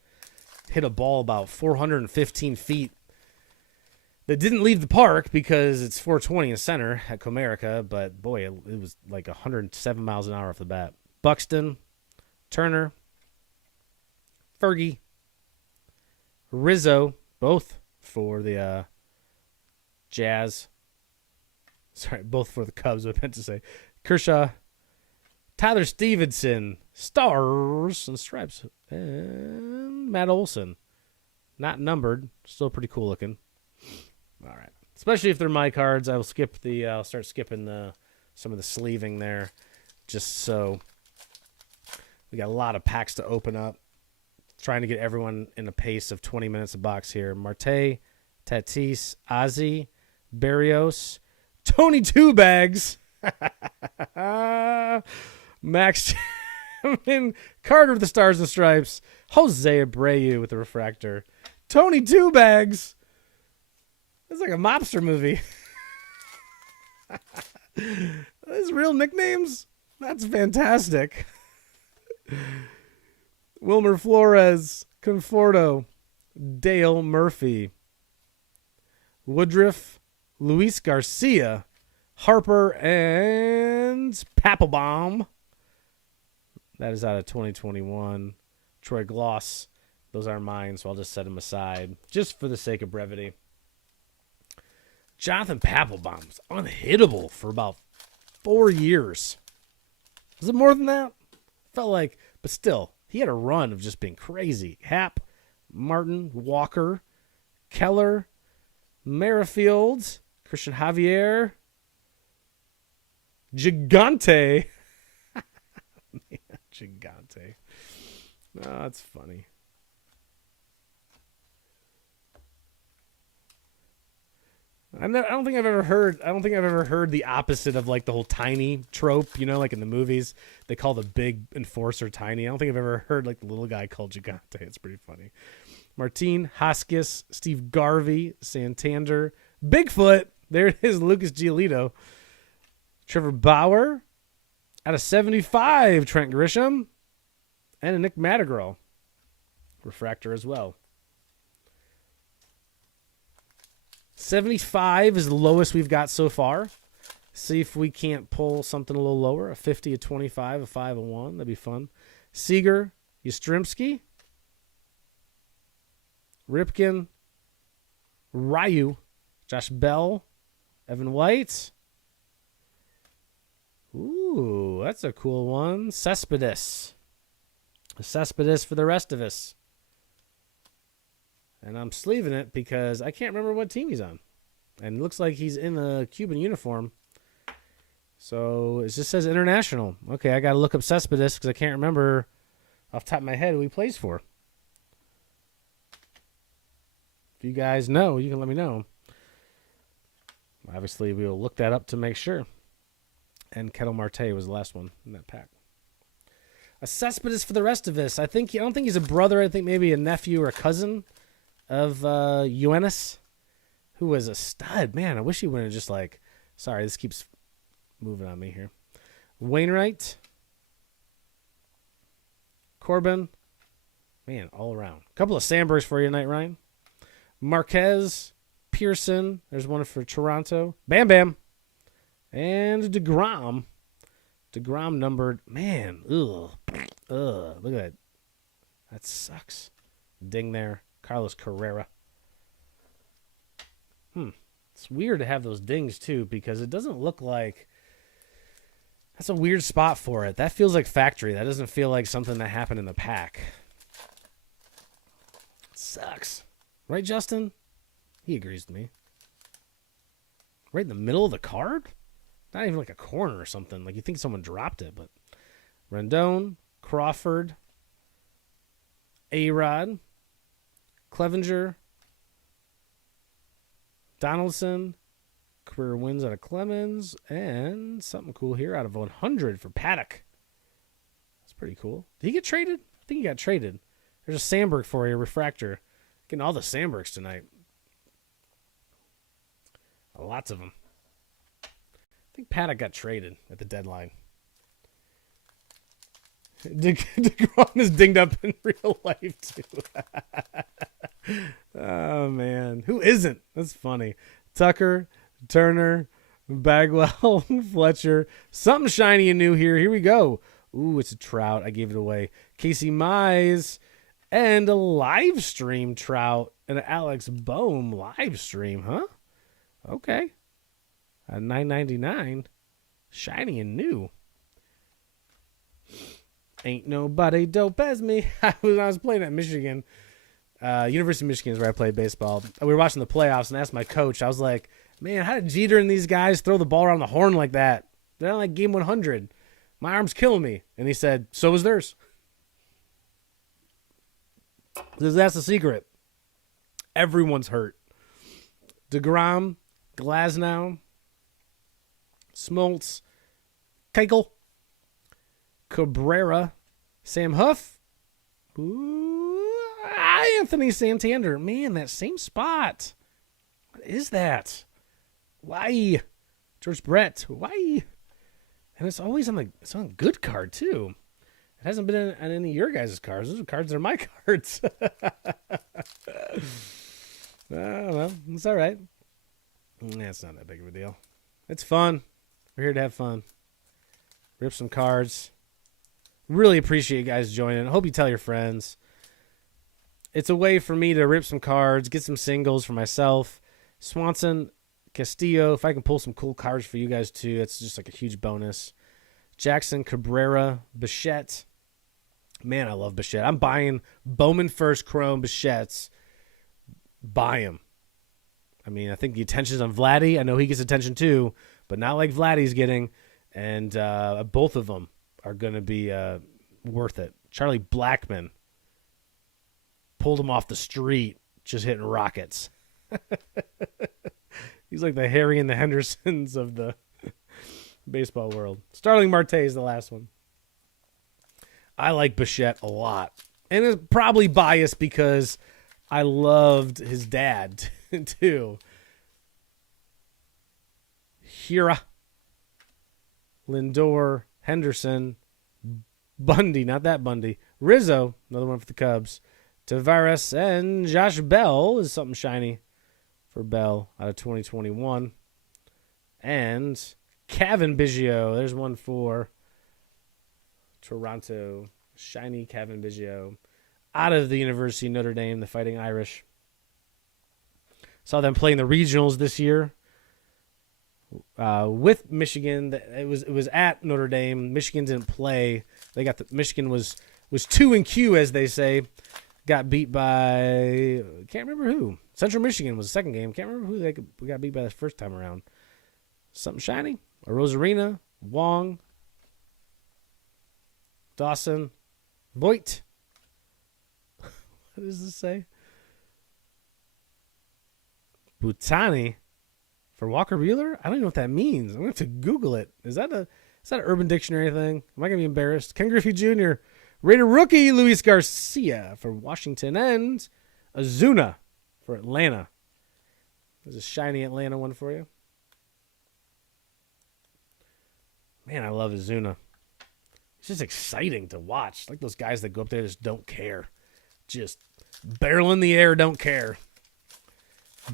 Hit a ball about 415 feet that didn't leave the park because it's 420 in center at Comerica, but boy, it was like 107 miles an hour off the bat. Buxton, Turner, Fergie, Rizzo, both for the Jazz. Sorry, both for the Cubs, I meant to say. Kershaw, Tyler Stevenson, Stars and Stripes, and Matt Olson. Not numbered, still pretty cool looking. All right. Especially if they're my cards, I'll start skipping some of the sleeving there, just so we got a lot of packs to open up. Trying to get everyone in a pace of 20 minutes a box here. Marte, Tatis, Ozzy, Barrios, Tony Two Bags, Max Carter with the Stars and Stripes, Jose Abreu with the refractor, Tony Two Bags. It's like a mobster movie. Those real nicknames? That's fantastic. Wilmer Flores, Conforto, Dale Murphy, Woodruff, Luis Garcia, Harper, and Papelbon. That is out of 2021. Troy Gloss. Those aren't mine, so I'll just set them aside just for the sake of brevity. Jonathan Papelbon was unhittable for about 4 years. Was it more than that? Felt like, but still, he had a run of just being crazy. Happ, Martin, Walker, Keller, Merrifield, Christian Javier, Gigante. Gigante. Oh, that's funny. I don't think I've ever heard the opposite of like the whole tiny trope, you know, like in the movies they call the big enforcer tiny. I don't think I've ever heard like the little guy called Gigante. It's pretty funny. Martin, Hoskins, Steve Garvey, Santander, Bigfoot. There it is, Lucas Giolito. Trevor Bauer. Out of 75, Trent Grisham. And a Nick Madrigal. Refractor as well. 75 is the lowest we've got so far. See if we can't pull something a little lower. A 50, a 25, a 5, a 1. That'd be fun. Seager, Yastrzemski, Ripken, Ryu, Josh Bell, Evan White. Ooh, that's a cool one. Cespedes. A Cespedes for the rest of us. And I'm sleeving it because I can't remember what team he's on. And it looks like he's in the Cuban uniform. So it just says international. Okay, I got to look up Cespedes because I can't remember off the top of my head who he plays for. If you guys know, you can let me know. Obviously, we will look that up to make sure. And Kettle Marte was the last one in that pack. A Cespedes for the rest of us. I don't think he's a brother. I think maybe a nephew or a cousin of Euenus, who was a stud. Man, I wish he wouldn't have just like... Sorry, this keeps moving on me here. Wainwright. Corbin. Man, all around. A couple of Sandbergs for you tonight, Ryan. Marquez. Pearson. There's one for Toronto. Bam Bam. And DeGrom. DeGrom numbered. Man, ugh. Look at that. That sucks. Ding there. Carlos Carrera. It's weird to have those dings, too, because it doesn't look like... That's a weird spot for it. That feels like factory. That doesn't feel like something that happened in the pack. It sucks. Right, Justin? He agrees with me. Right in the middle of the card? Not even like a corner or something. Like you think someone dropped it, but... Rendon, Crawford, A-Rod, Clevenger, Donaldson, career wins out of Clemens, and something cool here out of 100 for Paddock. That's pretty cool. Did he get traded? I think he got traded. There's a Sandberg for you, refractor. Getting all the Sandbergs tonight. Lots of them. I think Paddock got traded at the deadline. DeGrom is dinged up in real life, too. Oh, man. Who isn't? That's funny. Tucker, Turner, Bagwell, Fletcher. Something shiny and new here. Here we go. Ooh, it's a Trout. I gave it away. Casey Mize and a live stream Trout and an Alex Bohm live stream, huh? Okay. At $9.99. Shiny and new. Ain't nobody dope as me. I was playing at Michigan. University of Michigan is where I played baseball. We were watching the playoffs and asked my coach. I was like, man, how did Jeter and these guys throw the ball around the horn like that? They're on like game 100. My arm's killing me. And he said, so was theirs. Because that's the secret. Everyone's hurt. DeGrom, Glasnow, Smoltz, Keuchel, Cabrera, Sam Huff, Anthony Santander. Man, that same spot. What is that? Why? George Brett. Why? And it's always on a good card too. It hasn't been on any of your guys' cards. Those are cards that are my cards. Well, it's all right. It's not that big of a deal. It's fun. We're here to have fun. Rip some cards. Really appreciate you guys joining. I hope you tell your friends. It's a way for me to rip some cards, get some singles for myself. Swanson, Castillo, if I can pull some cool cards for you guys too, that's just like a huge bonus. Jackson, Cabrera, Bichette. Man, I love Bichette. I'm buying Bowman first, Chrome, Bichettes. Buy him. I mean, I think the attention's on Vladdy. I know he gets attention too, but not like Vladdy's getting. And both of them are going to be worth it. Charlie Blackmon pulled him off the street, just hitting rockets. He's like the Harry and the Hendersons of the baseball world. Starling Marte is the last one. I like Bichette a lot. And it's probably biased because I loved his dad, too. Hira, Lindor, Henderson, Bundy, not that Bundy, Rizzo, another one for the Cubs, Tavares, and Josh Bell is something shiny for Bell out of 2021. And Kevin Biggio, there's one for Toronto, shiny Kevin Biggio out of the University of Notre Dame, the Fighting Irish. Saw them playing the regionals this year with Michigan. It was at Notre Dame. Michigan didn't play. They got Michigan was 2-Q, as they say. Got beat by, can't remember who. Central Michigan was the second game. Can't remember who we got beat by the first time around. Something shiny. A Rosarina, Wong, Dawson, Voigt. What does this say? Butani for Walker Buehler? I don't even know what that means. I'm going to have to Google it. Is that an Urban Dictionary thing? Am I going to be embarrassed? Ken Griffey Jr., Raider rookie Luis Garcia for Washington, and Azuna for Atlanta. There's a shiny Atlanta one for you. Man, I love Azuna. It's just exciting to watch. Like those guys that go up there just don't care. Just barrel in the air, don't care.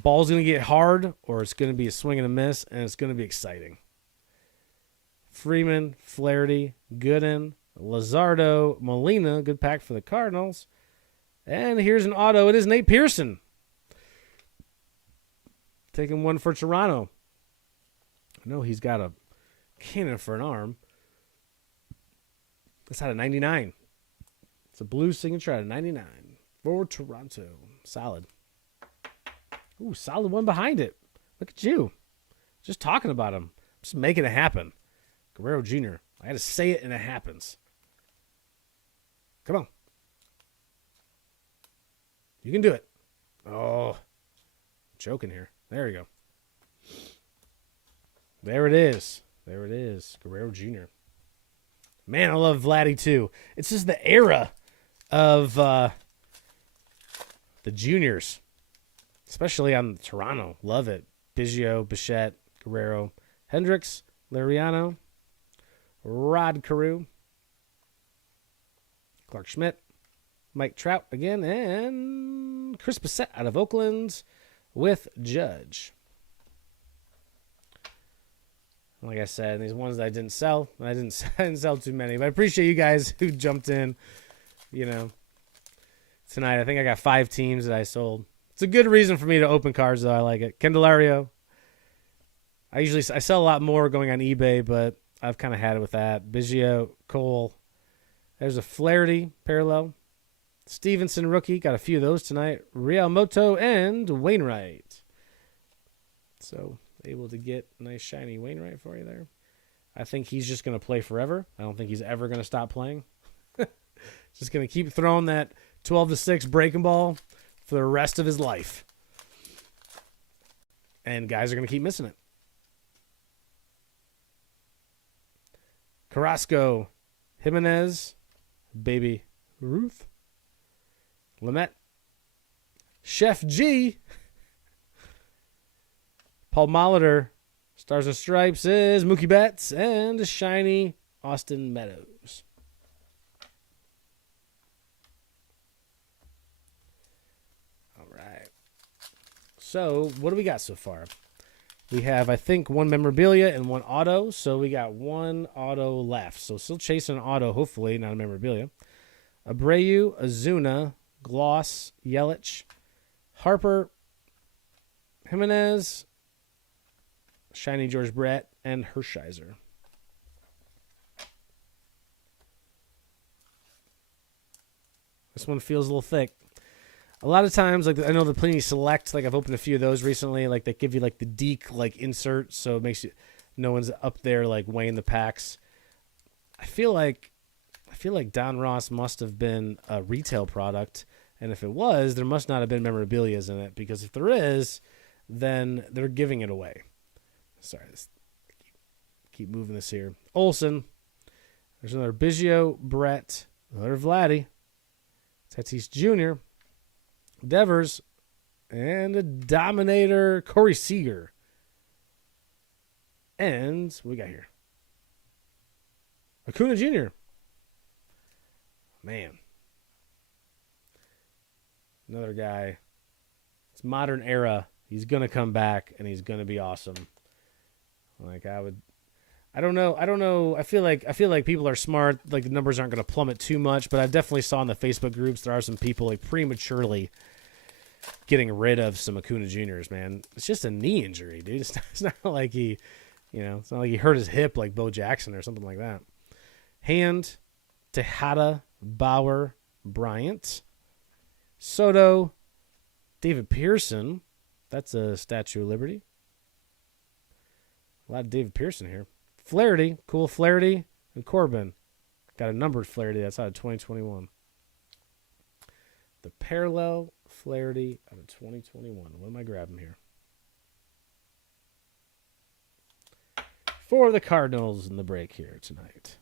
Ball's going to get hard, or it's going to be a swing and a miss, and it's going to be exciting. Freeman, Flaherty, Gooden, Lazardo, Molina, good pack for the Cardinals. And here's an auto. It is Nate Pearson. Taking one for Toronto. I know he's got a cannon for an arm. That's out of 99. It's a blue signature out of 99. For Toronto. Solid. Ooh, solid one behind it. Look at you. Just talking about him. Just making it happen. Guerrero Jr. I had to say it and it happens. Come on. You can do it. Oh. I'm choking here. There you go. There it is. There it is. Guerrero Jr. Man, I love Vladdy too. It's just the era of the juniors. Especially on Toronto. Love it. Biggio, Bichette, Guerrero, Hendricks, Liriano, Rod Carew, Clark Schmidt, Mike Trout again, and Chris Bassett out of Oakland with Judge. Like I said, these ones that I didn't sell, I didn't sell too many, but I appreciate you guys who jumped in, tonight. I think I got 5 teams that I sold. It's a good reason for me to open cards, though. I like it. Candelario. I sell a lot more going on eBay, but I've kind of had it with that. Biggio, Cole. There's a Flaherty parallel. Stevenson rookie. Got a few of those tonight. Realmoto and Wainwright. So, able to get a nice shiny Wainwright for you there. I think he's just going to play forever. I don't think he's ever going to stop playing. Just going to keep throwing that 12-6 breaking ball for the rest of his life. And guys are going to keep missing it. Carrasco, Jimenez, Baby Ruth, Lamet, Chef G, Paul Molitor, Stars and Stripes is Mookie Betts, and shiny Austin Meadows. All right. So, what do we got so far? We have, I think, 1 memorabilia and 1 auto. So we got 1 auto left. So still chasing an auto, hopefully, not a memorabilia. Abreu, Azuna, Gloss, Yelich, Harper, Jimenez, shiny George Brett, and Hershiser. This one feels a little thick. A lot of times, like I know the Panini Select, like I've opened a few of those recently. Like they give you like the Deke like insert, so it makes you no one's up there like weighing the packs. I feel like Donruss must have been a retail product, and if it was, there must not have been memorabilias in it, because if there is, then they're giving it away. Sorry, keep moving this here. Olsen, there's another Biggio, Brett, another Vladdy, Tatis Jr., Devers, and a Dominator, Corey Seager. And what we got here? Acuna Jr. Man. Another guy. It's modern era. He's going to come back, and he's going to be awesome. Like, I don't know. I feel like people are smart. Like, the numbers aren't going to plummet too much, but I definitely saw in the Facebook groups there are some people like prematurely getting rid of some Acuna Juniors, man. It's just a knee injury, dude. It's not like he, it's not like he hurt his hip like Bo Jackson or something like that. Hand, Tejada, Bauer, Bryant, Soto, David Pearson. That's a Statue of Liberty. A lot of David Pearson here. Flaherty, cool Flaherty, and Corbin. Got a numbered Flaherty. That's out of 2021. The parallel Flaherty out of 2021. What am I grabbing here? For the Cardinals in the break here tonight.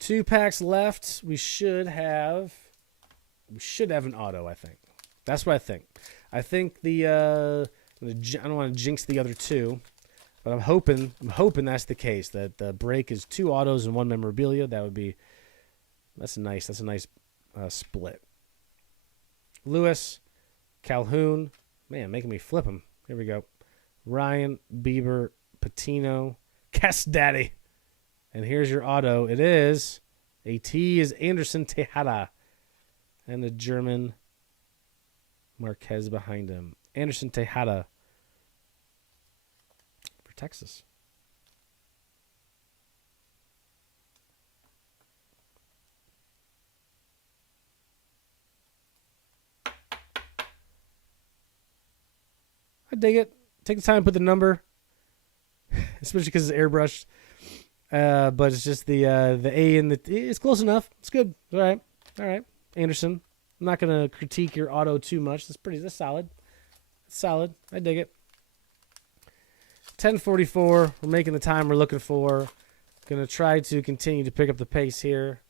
Two packs left. We should have an auto, I think. That's what I think. I think I don't want to jinx the other two, but I'm hoping that's the case, that the break is 2 autos and 1 memorabilia. That's a nice split. Lewis, Calhoun, man, making me flip him. Here we go. Ryan, Bieber, Patino, Cass Daddy. And here's your auto. It is a T is Anderson Tejada, and the German Marquez behind him. Anderson Tejada for Texas. I dig it. Take the time to put the number, especially because it's airbrushed. But it's just the A and the it's close enough. It's good. All right. Anderson. I'm not gonna critique your auto too much. That's solid. It's solid. I dig it. 10:44. We're making the time we're looking for. Gonna try to continue to pick up the pace here.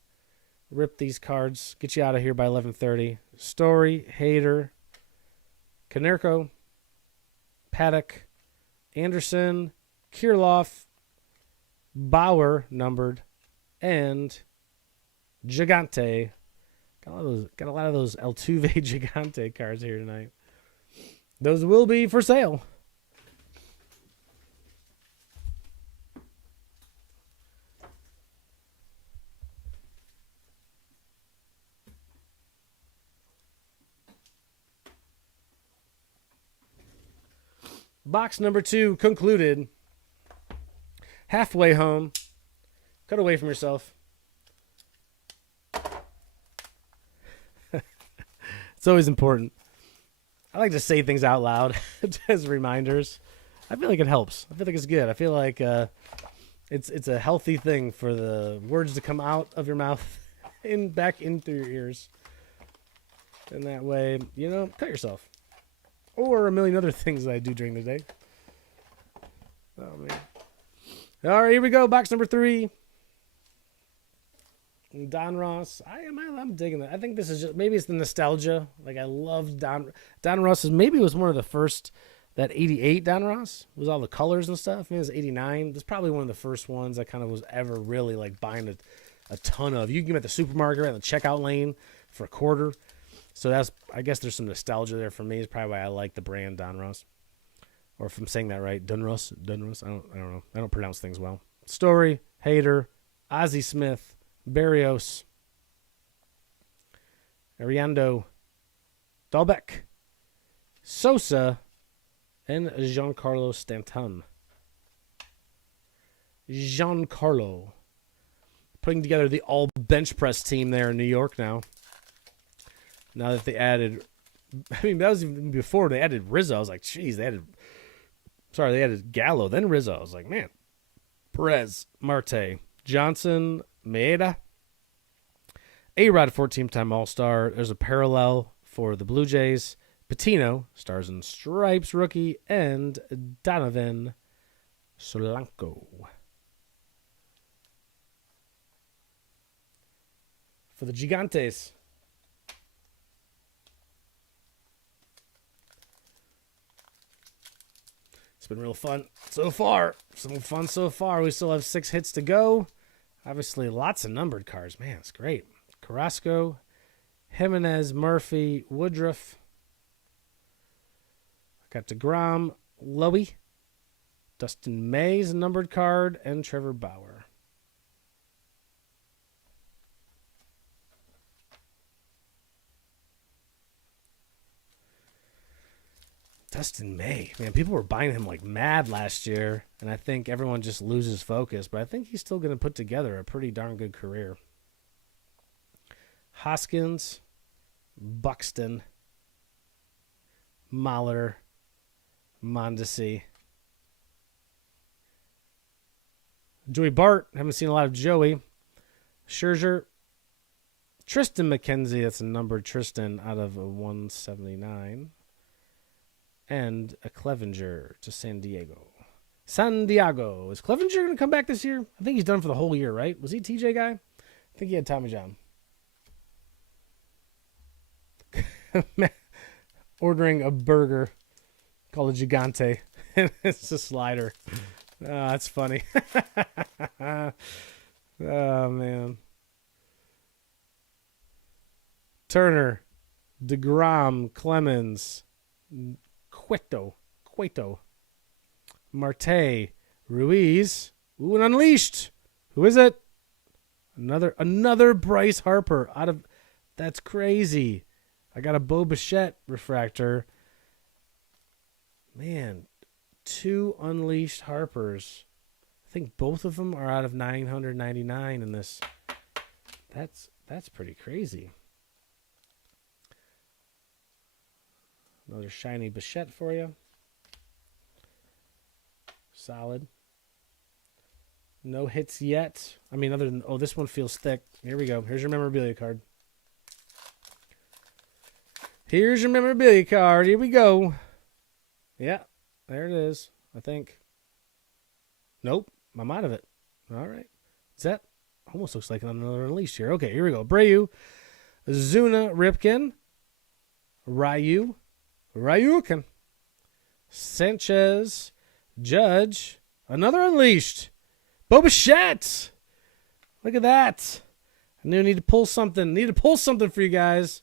Rip these cards. Get you out of here by 11:30. Story, Hader, Konerko, Paddock, Anderson, Kirilloff, Bauer numbered, and Gigante. Got a lot of those Altuve Gigante cards here tonight. Those will be for sale. Box number 2 concluded. Halfway home. Cut away from yourself. It's always important. I like to say things out loud as reminders. I feel like it helps. I feel like it's good. I feel like it's a healthy thing for the words to come out of your mouth and back in through your ears. And that way, cut yourself. Or a million other things that I do during the day. Oh, man. All right, here we go. Box number 3. Donruss. I'm digging that. I think this is just, maybe it's the nostalgia. Like, I loved Donruss. Maybe it was one of the first, that 88 Donruss was all the colors and stuff. Maybe it was 89. It's probably one of the first ones I kind of was ever really like buying a ton of. You can get them at the supermarket at the checkout lane for $0.25. So I guess there's some nostalgia there for me. It's probably why I like the brand Donruss. Or if I'm saying that right, Donruss. I don't know. I don't pronounce things well. Story, Hader, Ozzie Smith, Barrios, Ariando, Dahlbeck, Sosa, and Giancarlo Stanton. Giancarlo. Putting together the all bench press team there in New York now. Now that they added, that was even before they added Rizzo. I was like, geez, they added Gallo, then Rizzo. I was like, man, Perez, Marte, Johnson, Maeda, A-Rod 14-time All-Star. There's a parallel for the Blue Jays. Patino, Stars and Stripes rookie, and Donovan Solanco. For the Gigantes. It's been real fun so far. Some fun so far. We still have 6 hits to go. Obviously, lots of numbered cards. Man, it's great. Carrasco, Jimenez, Murphy, Woodruff. Got DeGrom, Lowy, Dustin May's numbered card, and Trevor Bauer. Dustin May. Man, people were buying him like mad last year, and I think everyone just loses focus, but I think he's still going to put together a pretty darn good career. Hoskins, Buxton, Mahler, Mondesi. Joey Bart. Haven't seen a lot of Joey. Scherzer. Tristan McKenzie. That's a numbered Tristan out of a 179. And a Clevenger to San Diego. San Diego. Is Clevenger going to come back this year? I think he's done for the whole year, right? Was he a TJ guy? I think he had Tommy John. Ordering a burger called a Gigante. It's a slider. Oh, that's funny. Oh, man. Turner, DeGrom, Clemens, Cueto, Marte, Ruiz. Ooh, and Unleashed. Who is it? Another Bryce Harper out of. That's crazy. I got a Bo Bichette refractor. Man, 2 Unleashed Harpers. I think both of them are out of 999 in this. That's pretty crazy. Another shiny Bichette for you. Solid. No hits yet. I mean, other than, this one feels thick. Here we go. Here's your memorabilia card. Here's your memorabilia card. Here we go. Yeah, there it is, I think. Nope, I'm out of it. All right. Is that? Almost looks like another Unleashed here. Okay, here we go. Brayu, Zuna, Ripken, Ryukin, Sanchez, Judge, another Unleashed, Bobichette. Look at that. I knew I need to pull something. Need to pull something for you guys.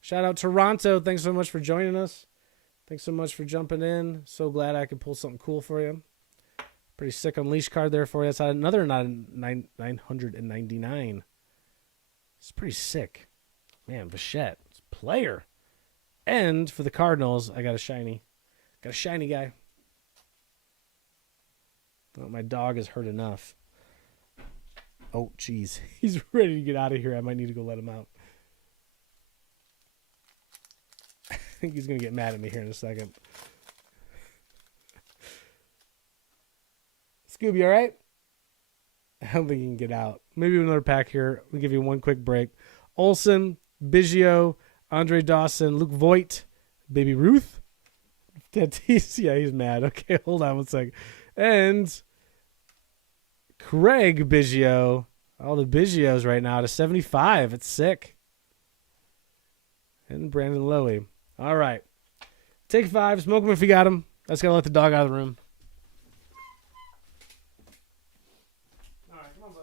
Shout out Toronto. Thanks so much for joining us. Thanks so much for jumping in. So glad I could pull something cool for you. Pretty sick Unleashed card there for you. That's another 999. It's pretty sick. Man, Bichette. It's a player. And for the Cardinals, I got a shiny. Got a shiny guy. Oh, my dog is hurt enough. Oh, jeez. He's ready to get out of here. I might need to go let him out. I think he's going to get mad at me here in a second. Scooby, all right? I don't think he can get out. Maybe another pack here. We'll give you one quick break. Olsen, Biggio, Andre Dawson, Luke Voigt, Baby Ruth. Tatis, yeah, he's mad. Okay, hold on one sec. And Craig Biggio. All the Biggios right now to 75. It's sick. And Brandon Lowy. All right. Take 5. Smoke them if you got them. I just got to let the dog out of the room. All right, come on, bud.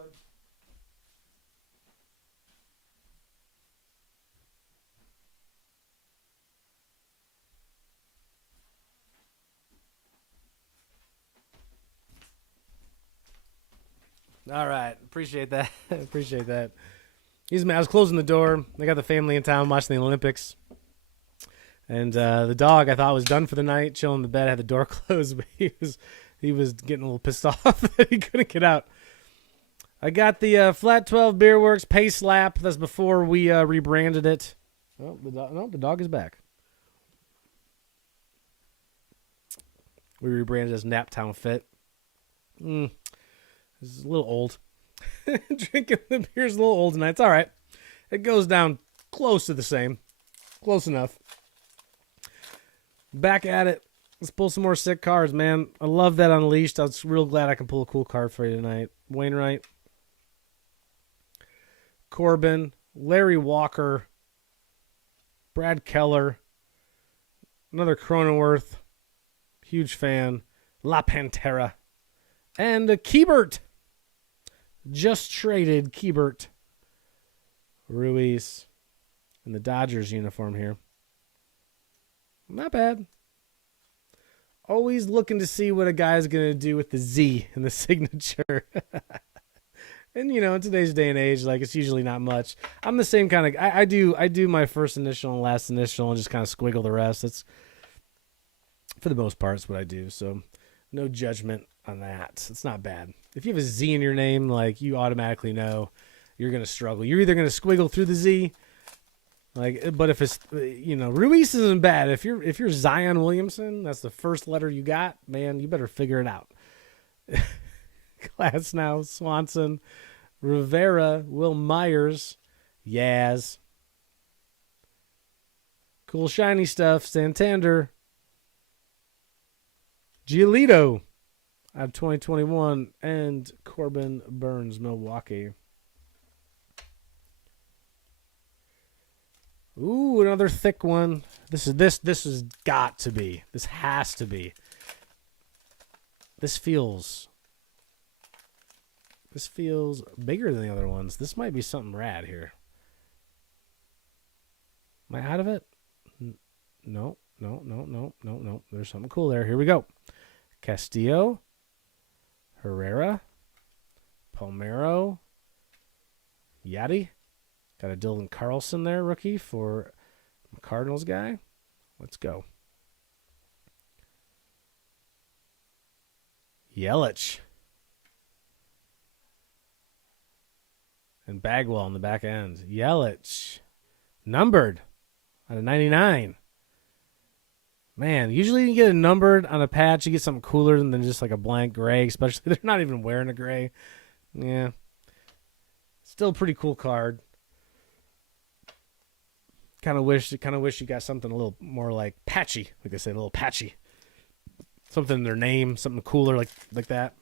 All right. Appreciate that. Appreciate that. I was closing the door. I got the family in town watching the Olympics. And the dog, I thought, was done for the night, chilling in the bed. I had the door closed, but he was getting a little pissed off that he couldn't get out. I got the Flat 12 Beer Works Pace Lap. That's before we rebranded it. Oh, the dog is back. We rebranded as Naptown Fit. This is a little old. Drinking the beer's a little old tonight. It's all right. It goes down close to the same. Close enough. Back at it. Let's pull some more sick cards, man. I love that Unleashed. I was real glad I can pull a cool card for you tonight. Wainwright. Corbin. Larry Walker. Brad Keller. Another Chronoworth. Huge fan. La Pantera. And Keibert. Just traded Keibert. Ruiz. In the Dodgers uniform here. Not bad. Always looking to see what a guy's going to do with the Z in the signature. And, in today's day and age, like, it's usually not much. I'm the same kind of... I do my first initial and last initial and just kind of squiggle the rest. That's, for the most part, it's what I do. So, no judgment on that. It's not bad. If you have a Z in your name, like, you automatically know you're going to struggle. You're either going to squiggle through the Z... but if it's, Ruiz isn't bad. If you're Zion Williamson, that's the first letter you got, man, you better figure it out. Class now, Swanson, Rivera, Will Myers, Yaz. Cool shiny stuff, Santander. Giolito out of 2021, and Corbin Burns, Milwaukee. Ooh, another thick one. This has got to be. This has to be. This feels bigger than the other ones. This might be something rad here. Am I out of it? No. There's something cool there. Here we go. Castillo, Herrera, Palmeiro, Yachty. Got a Dylan Carlson there, rookie, for Cardinals guy. Let's go. Yelich. And Bagwell on the back end. Yelich. Numbered out of 99. Man, usually you get a numbered on a patch, you get something cooler than just like a blank gray, especially they're not even wearing a gray. Yeah. Still a pretty cool card. Kind of wish you got something a little more like patchy, like they say, a little patchy. Something in their name, something cooler like that.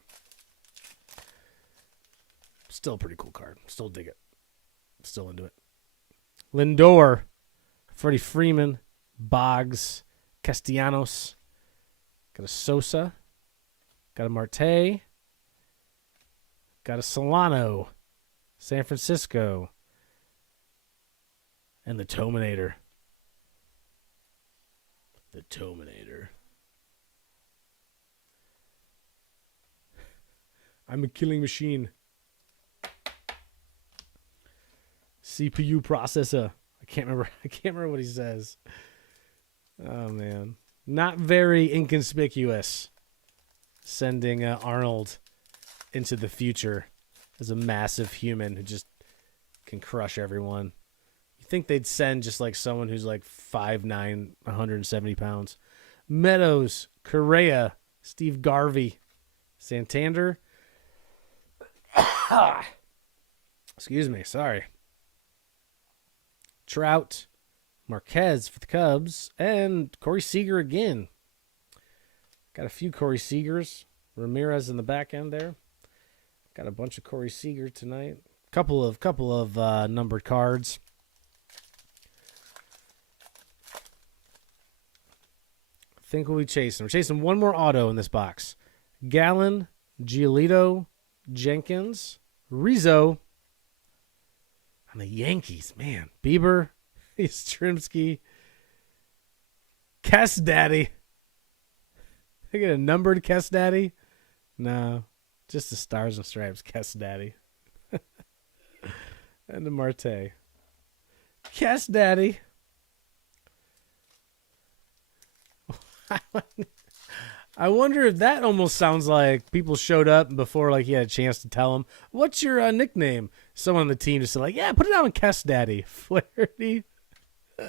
Still a pretty cool card. Still dig it. Still into it. Lindor, Freddie Freeman, Boggs, Castellanos. Got a Sosa. Got a Marte. Got a Solano. San Francisco. And the Tominator. The Tominator. I'm a killing machine. CPU processor. I can't remember what he says. Oh man. Not very inconspicuous. Sending Arnold into the future as a massive human who just can crush everyone. You think they'd send just like someone who's like 5'9", 170 pounds. Meadows, Correa, Steve Garvey, Santander. Excuse me, sorry. Trout, Marquez for the Cubs, and Corey Seager again. Got a few Corey Seagers. Ramirez in the back end there. Got a bunch of Corey Seager tonight. Couple of numbered cards. I think we'll be chasing. We're chasing one more auto in this box. Gallen, Giolito, Jenkins, Rizzo. On the Yankees, man. Bieber, Yastrzemski, Kess Daddy. I get a numbered Kess Daddy? No, just the Stars and Stripes Kess Daddy. And the Marte. Kess Daddy. I wonder if that almost sounds like people showed up before like he had a chance to tell him, what's your nickname? Someone on the team just said like, yeah, put it on Kess Daddy. Flaherty. Oh,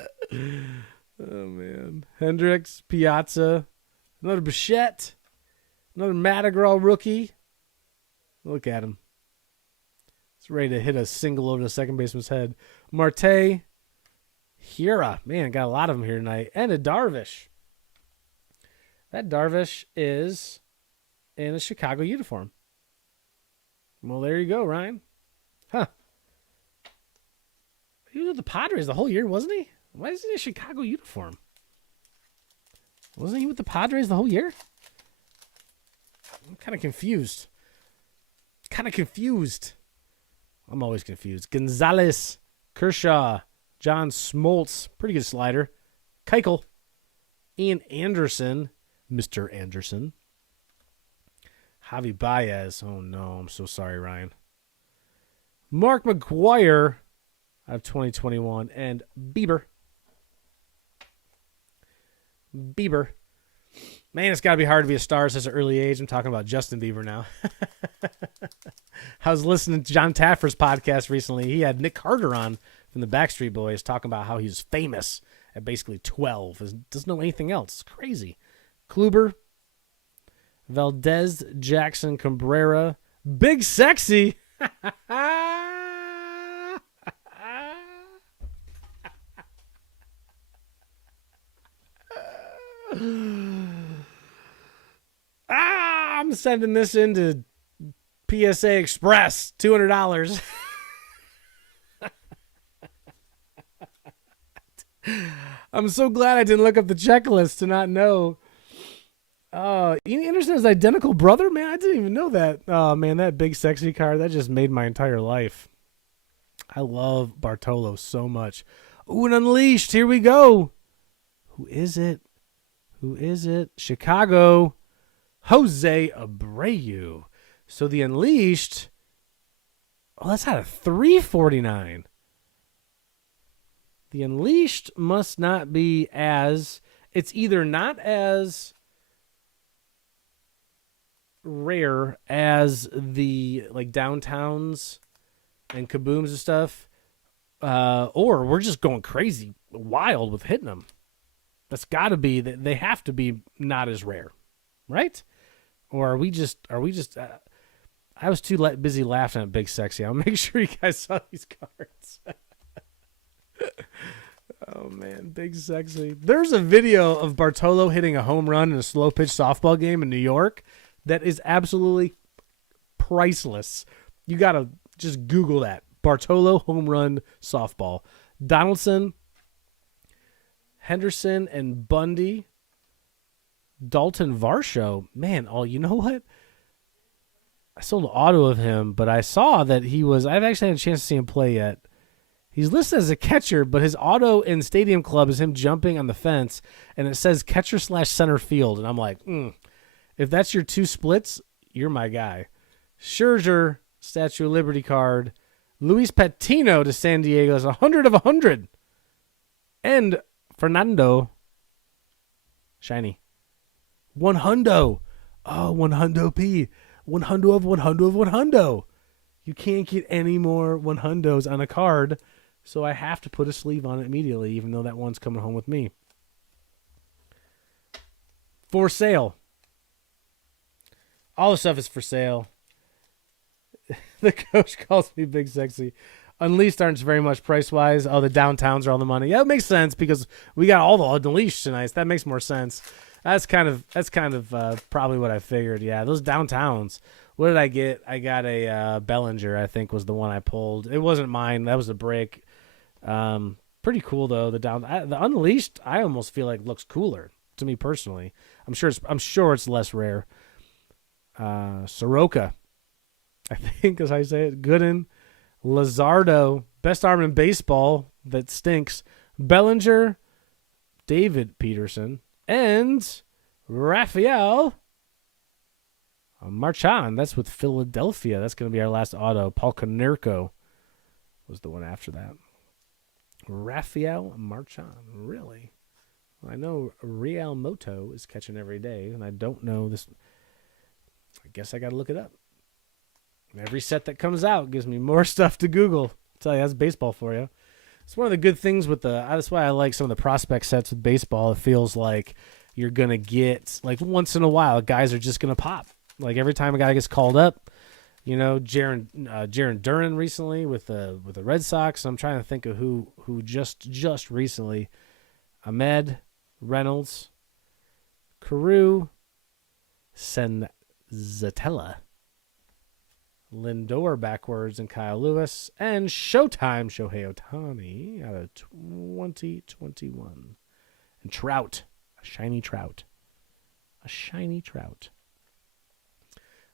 man. Hendricks, Piazza, another Bichette, another Madrigal rookie. Look at him. He's ready to hit a single over the second baseman's head. Marte, Hira. Man, got a lot of them here tonight. And a Darvish. That Darvish is in a Chicago uniform. Well, there you go, Ryan. Huh. He was with the Padres the whole year, wasn't he? Why is he in a Chicago uniform? Wasn't he with the Padres the whole year? I'm kind of confused. I'm always confused. Gonzalez, Kershaw, John Smoltz, pretty good slider. Keuchel, Ian Anderson, Mr. Anderson. Javier Baez. Oh, no. I'm so sorry, Ryan. Mark McGwire out of 2021. And Bieber. Man, it's got to be hard to be a star at such an early age. I'm talking about Justin Bieber now. I was listening to John Taffer's podcast recently. He had Nick Carter on from the Backstreet Boys talking about how he's famous at basically 12. Doesn't know anything else. It's crazy. Kluber, Valdez, Jackson, Cabrera, Big Sexy. I'm sending this into PSA Express, $200. I'm so glad I didn't look up the checklist to not know. Ian Anderson is identical brother? Man, I didn't even know that. Oh, man, that Big Sexy card, that just made my entire life. I love Bartolo so much. Ooh, and Unleashed. Here we go. Who is it? Chicago. Jose Abreu. So the Unleashed. Oh, that's out of 349. The Unleashed must not be as. It's either not as rare as the like downtowns and kabooms and stuff, or we're just going crazy wild with hitting them. That's got to be that they have to be not as rare, right? Or are we just I was too busy laughing at Big Sexy. I'll make sure you guys saw these cards. Oh man, Big Sexy. There's a video of Bartolo hitting a home run in a slow pitch softball game in New York that is absolutely priceless. You gotta Just Google that. Bartolo home run softball. Donaldson, Henderson, and Bundy. Dalton Varsho. Man, you know what? I sold an auto of him, but I saw that I've actually had a chance to see him play yet. He's listed as a catcher, but his auto in Stadium Club is him jumping on the fence, and it says catcher/center field. And I'm like, if that's your two splits, you're my guy. Scherzer, Statue of Liberty card. Luis Patino to San Diego is 100 of 100. And Fernando, shiny. 100. Oh, 100p. 100 of 100 of 100. You can't get any more 100s on a card, so I have to put a sleeve on it immediately, even though that one's coming home with me. For sale. All the stuff is for sale. The coach calls me Big Sexy. Unleashed aren't very much price-wise. Oh, the downtowns are all the money. Yeah, it makes sense because we got all the Unleashed tonight. That makes more sense. That's kind of probably what I figured. Yeah, those downtowns. What did I get? I got a Bellinger, I think, was the one I pulled. It wasn't mine. That was a break. Pretty cool though. The Unleashed, I almost feel like looks cooler to me personally. I'm sure it's less rare. Soroka, I think, as I say it. Gooden, Luzardo, best arm in baseball that stinks. Bellinger, David Peterson, and Rafael Marchand. That's with Philadelphia. That's going to be our last auto. Paul Konerko was the one after that. Rafael Marchand. Really? I know Real Moto is catching every day, and I don't know this. I guess I got to look it up. Every set that comes out gives me more stuff to Google. I'll tell you, that's baseball for you. It's one of the good things with that's why I like some of the prospect sets with baseball. It feels like you're going to get, like once in a while, guys are just going to pop. Like every time a guy gets called up, you know, Jarren Duran recently with the Red Sox. I'm trying to think of who just recently. Ahmed, Reynolds, Carew, Senzatella, Lindor backwards, and Kyle Lewis, and Showtime Shohei Ohtani out of 2021. And Trout, a shiny Trout.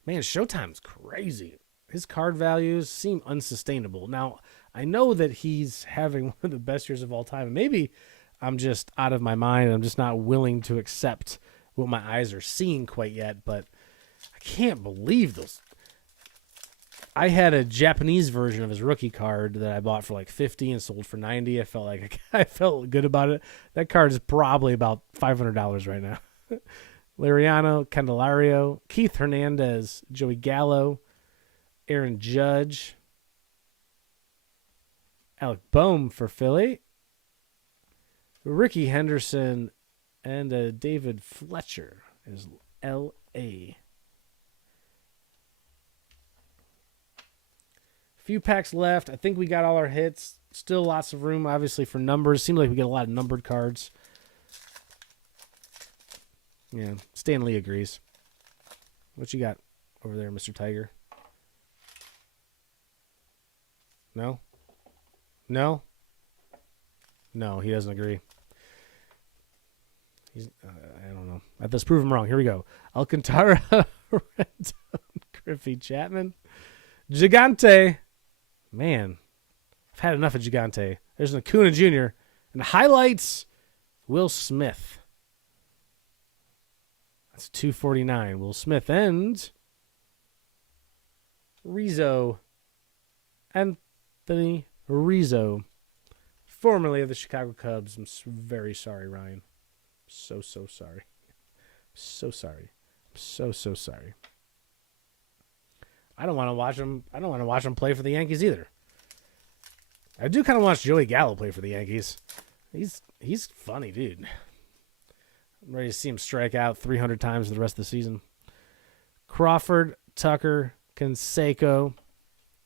Man, Showtime's crazy. His card values seem unsustainable. Now, I know that he's having one of the best years of all time. Maybe I'm just out of my mind. I'm just not willing to accept what my eyes are seeing quite yet, but I can't believe those. I had a Japanese version of his rookie card that I bought for like $50 and sold for $90. I felt good about it. That card is probably about $500 right now. Liriano, Candelario, Keith Hernandez, Joey Gallo, Aaron Judge, Alec Boehm for Philly, Ricky Henderson, and David Fletcher is L.A. Few packs left. I think we got all our hits. Still lots of room, obviously, for numbers. Seems like we get a lot of numbered cards. Yeah, Stan Lee agrees. What you got over there, Mr. Tiger? No? No, he doesn't agree. I don't know. Let's prove him wrong. Here we go. Alcantara, Rendon, Griffey, Chapman, Gigante. Man, I've had enough of Gigante. There's an Acuna Jr. And highlights, Will Smith. That's 249. Will Smith and Rizzo. Anthony Rizzo. Formerly of the Chicago Cubs. I'm very sorry, Ryan. So sorry. So sorry. I don't want to watch him. I don't want to watch him play for the Yankees either. I do kind of watch Joey Gallo play for the Yankees. He's funny, dude. I'm ready to see him strike out 300 times for the rest of the season. Crawford, Tucker, Canseco.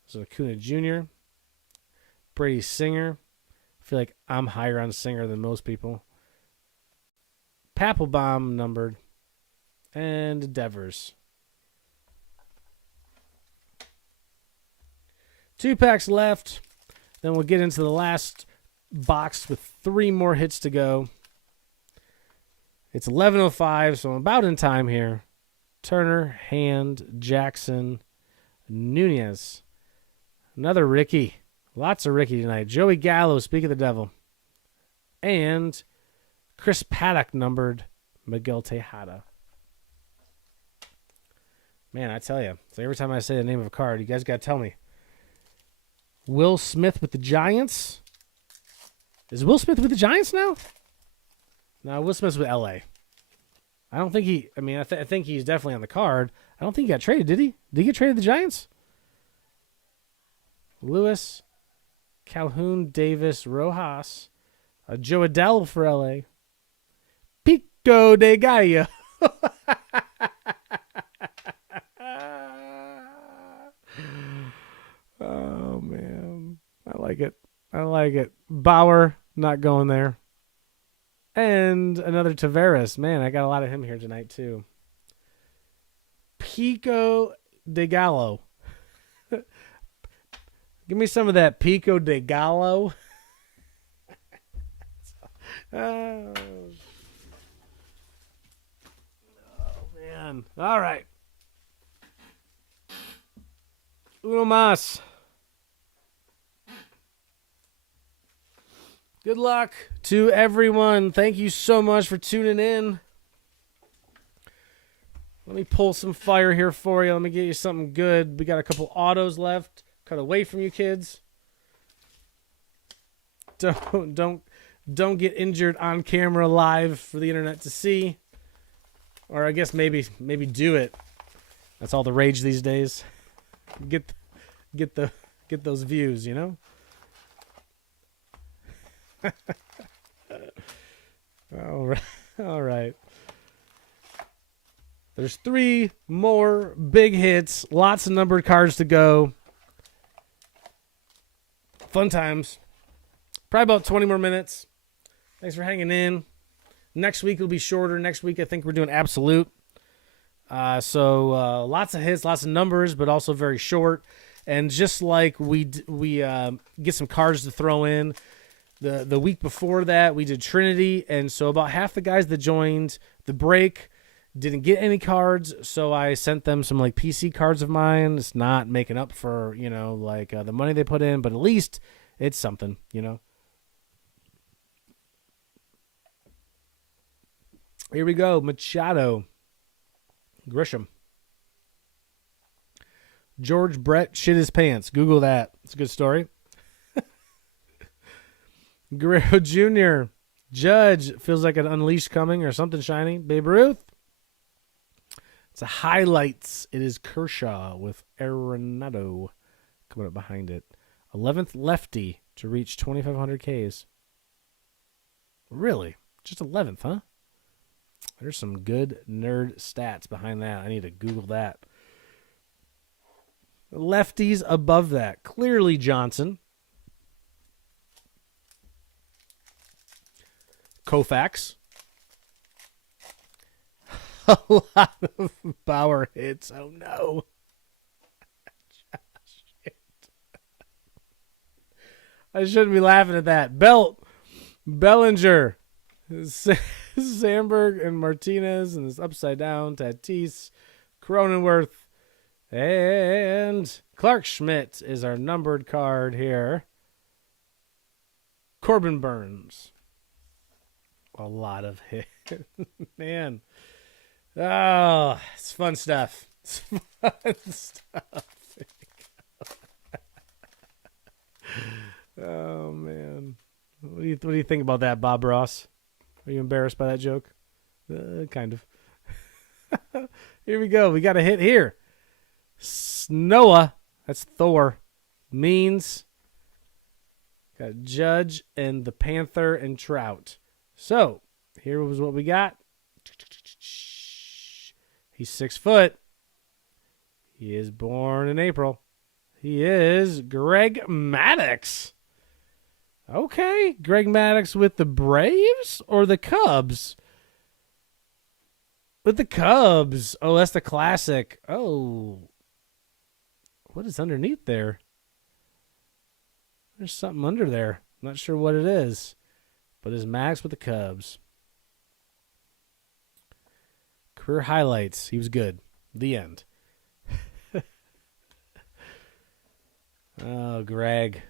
This is Acuna Jr. Brady Singer. I feel like I'm higher on Singer than most people. Papelbon numbered. And Devers. 2 packs left. Then we'll get into the last box with 3 more hits to go. It's 11:05, so I'm about in time here. Turner, Hand, Jackson, Nunez. Another Ricky. Lots of Ricky tonight. Joey Gallo, speak of the devil. And Chris Paddock numbered Miguel Tejada. Man, I tell you. So every time I say the name of a card, you guys got to tell me. Will Smith with the Giants. Is Will Smith with the Giants now? No, Will Smith's with L.A. I don't think he... I mean, I think he's definitely on the card. I don't think he got traded, did he? Did he get traded to the Giants? Lewis, Calhoun, Davis, Rojas, Joe Adele for L.A. Pico de Gallo. Oh, man. I like it. I like it. Bauer, not going there. And another Tavares. Man, I got a lot of him here tonight, too. Pico de Gallo. Give me some of that Pico de Gallo. Oh, man. All right. Uno más. Good luck to everyone. Thank you so much for tuning in. Let me pull some fire here for you. Let me get you something good. We got a couple autos left. Cut away from you kids. Don't get injured on camera live for the internet to see. Or I guess maybe do it. That's all the rage these days. Get those views, you know? All right. There's 3 more big hits. Lots of numbered cards to go. Fun times. Probably about 20 more minutes. Thanks for hanging in. Next week will be shorter. Next week I think we're doing Absolute. So lots of hits, lots of numbers, but also very short. And just like we get some cards to throw in. The week before that, we did Trinity, and so about half the guys that joined the break didn't get any cards, so I sent them some like PC cards of mine. It's not making up for, the money they put in, but at least it's something, Here we go. Machado. Grisham. George Brett shit his pants. Google that. It's a good story. Guerrero Jr. Judge feels like an Unleashed coming or something shiny. Babe Ruth. It's a highlights. It is Kershaw with Arenado coming up behind it. 11th lefty to reach 2,500 Ks. Really? Just 11th, huh? There's some good nerd stats behind that. I need to Google that. Lefties above that. Clearly Johnson. Koufax. A lot of Bauer hits. Oh, no. I shouldn't be laughing at that. Bellinger. Sandberg and Martinez. And this upside down. Tatis. Cronenworth. And Clark Schmidt is our numbered card here. Corbin Burns. A lot of hits. Man. Oh, it's fun stuff. It's fun stuff. Oh, man. What do you think about that, Bob Ross? Are you embarrassed by that joke? Kind of. Here we go. We got a hit here. Noah. That's Thor. Means. Got Judge and the Panther and Trout. So, here was what we got. He's 6 foot. He is born in April. He is Greg Maddox. Okay, Greg Maddox with the Braves or the Cubs? With the Cubs. Oh, that's the classic. Oh. What is underneath there? There's something under there. Not sure what it is, but it's Maddox with the Cubs. Career highlights. He was good. The end. Oh, Greg.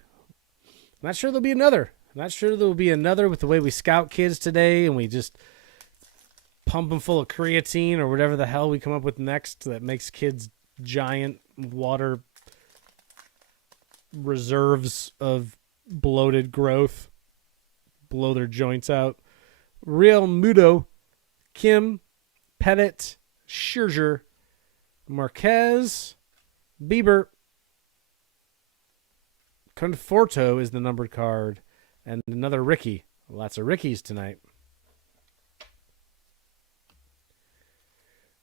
Not sure there'll be another. Not sure there'll be another with the way we scout kids today and we just pump them full of creatine or whatever the hell we come up with next that makes kids giant water reserves of bloated growth. Blow their joints out. Real Muto, Kim, Pettit, Scherzer, Marquez, Bieber, Conforto is the numbered card, and another Ricky. Lots of Rickies tonight.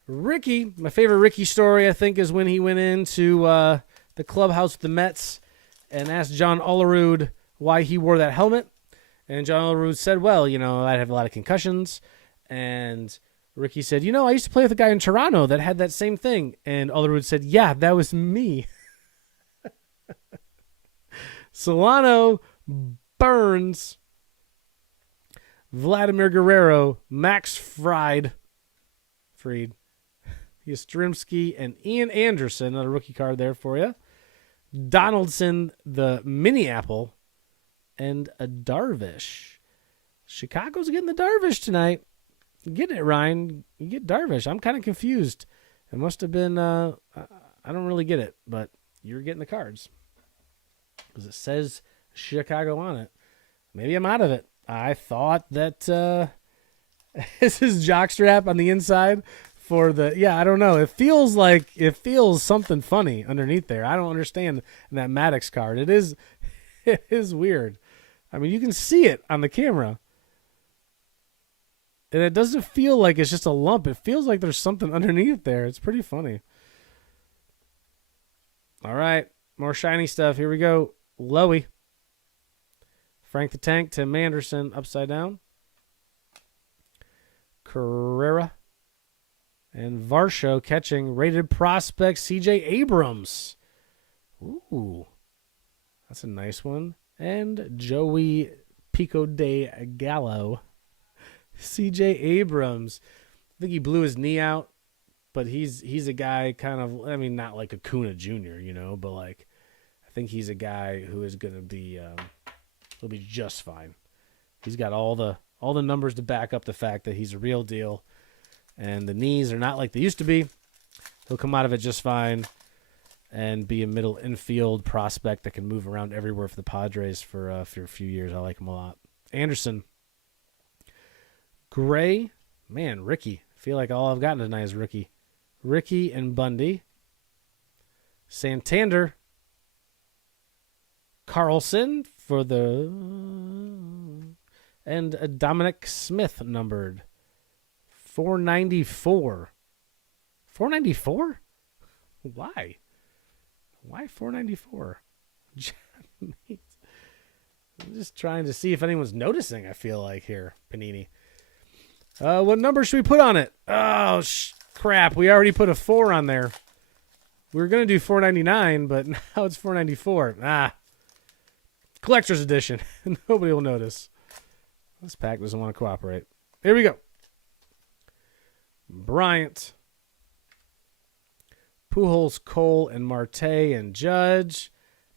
Ricky, my favorite Ricky story, I think, is when he went into the clubhouse with the Mets and asked John Olerud why he wore that helmet. And John Olerud said, well, I have a lot of concussions. And Ricky said, I used to play with a guy in Toronto that had that same thing. And Olerud said, yeah, that was me. Solano, Burns, Vladimir Guerrero, Max Fried, Yastrzemski, and Ian Anderson, another rookie card there for you. Donaldson, the mini apple, and a Darvish. Chicago's getting the Darvish tonight. You getting it, Ryan. You get Darvish. I'm kind of confused. It must have been, I don't really get it, but you're getting the cards. Because it says Chicago on it. Maybe I'm out of it. I thought that this is jockstrap on the inside for the, I don't know. It feels something funny underneath there. I don't understand that Maddox card. It is weird. I mean, you can see it on the camera. And it doesn't feel like it's just a lump. It feels like there's something underneath there. It's pretty funny. All right. More shiny stuff. Here we go. Lowy. Frank the Tank, Tim Anderson, upside down. Carrera. And Varsho catching rated prospect C.J. Abrams. Ooh. That's a nice one. And Joey Pico de Gallo. C.J. Abrams. I think he blew his knee out, but he's a guy kind of, I mean, not like Acuna Jr., but like, I think he's a guy who is going to be, he'll be just fine. He's got all the numbers to back up the fact that he's a real deal, and the knees are not like they used to be. He'll come out of it just fine and be a middle infield prospect that can move around everywhere for the Padres for a few years. I like him a lot. Anderson. Gray. Man, Ricky. I feel like all I've gotten tonight is Ricky. Ricky and Bundy. Santander. Carlson for the... And Dominic Smith numbered. 494. 494? Why? Why 494? I'm just trying to see if anyone's noticing, I feel like, here, Panini. What number should we put on it? Oh, crap. We already put a 4 on there. We were going to do 499, but now it's 494. Collector's edition. Nobody will notice. This pack doesn't want to cooperate. Here we go. Bryant. Pujols, Cole, and Marte, and Judge.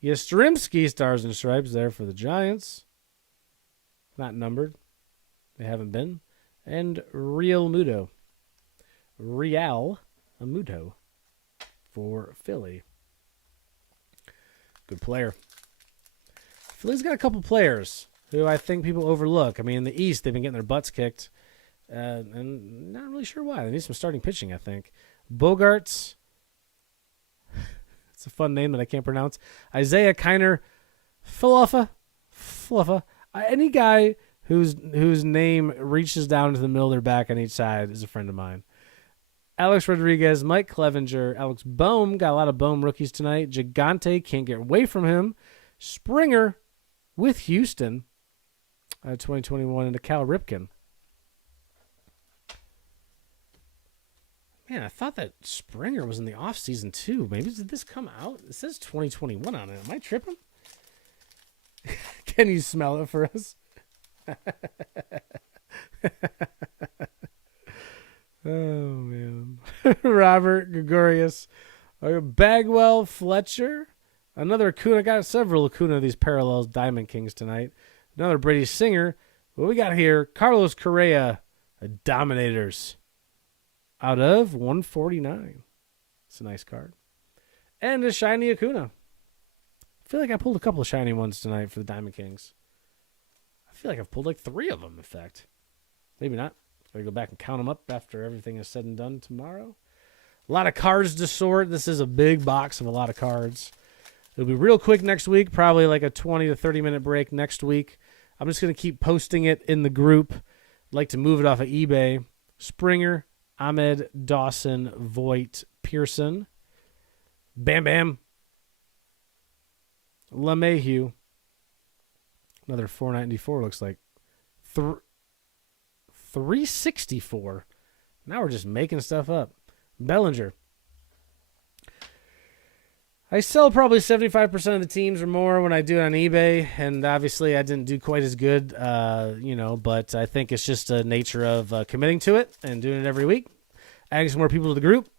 Yastrzemski, Stars and Stripes there for the Giants. Not numbered. They haven't been. And Real Muto for Philly. Good player. Philly's got a couple players who I think people overlook. I mean, in the East, they've been getting their butts kicked. And not really sure why. They need some starting pitching, I think. Bogarts. It's a fun name that I can't pronounce. Isaiah Kiner. Fluffa. Any guy whose name reaches down to the middle of their back on each side is a friend of mine. Alex Rodriguez, Mike Clevenger, Alex Bohm, got a lot of Bohm rookies tonight. Gigante, can't get away from him. Springer with Houston, 2021, into Cal Ripken. Man, I thought that Springer was in the offseason too. Maybe did this come out? It says 2021 on it. Am I tripping? Can you smell it for us? Oh, man. Robert Gregorius. Bagwell Fletcher. Another Acuna. Got several Acuna of these parallels Diamond Kings tonight. Another Brady Singer. What we got here? Carlos Correa. Dominators. Out of 149. It's a nice card. And a shiny Acuna. I feel like I pulled a couple of shiny ones tonight for the Diamond Kings. I feel like I've pulled like 3 of them, in fact. Maybe not. Gotta go back and count them up after everything is said and done tomorrow. A lot of cards to sort. This is a big box of a lot of cards. It'll be real quick next week, probably like a 20 to 30 minute break next week. I'm just going to keep posting it in the group. I'd like to move it off of eBay. Springer, Ahmed, Dawson, Voigt, Pearson, Bam Bam, LeMahieu. Another 494 looks like. 364. Now we're just making stuff up. Bellinger. I sell probably 75% of the teams or more when I do it on eBay, and obviously I didn't do quite as good, but I think it's just the nature of committing to it and doing it every week, adding some more people to the group,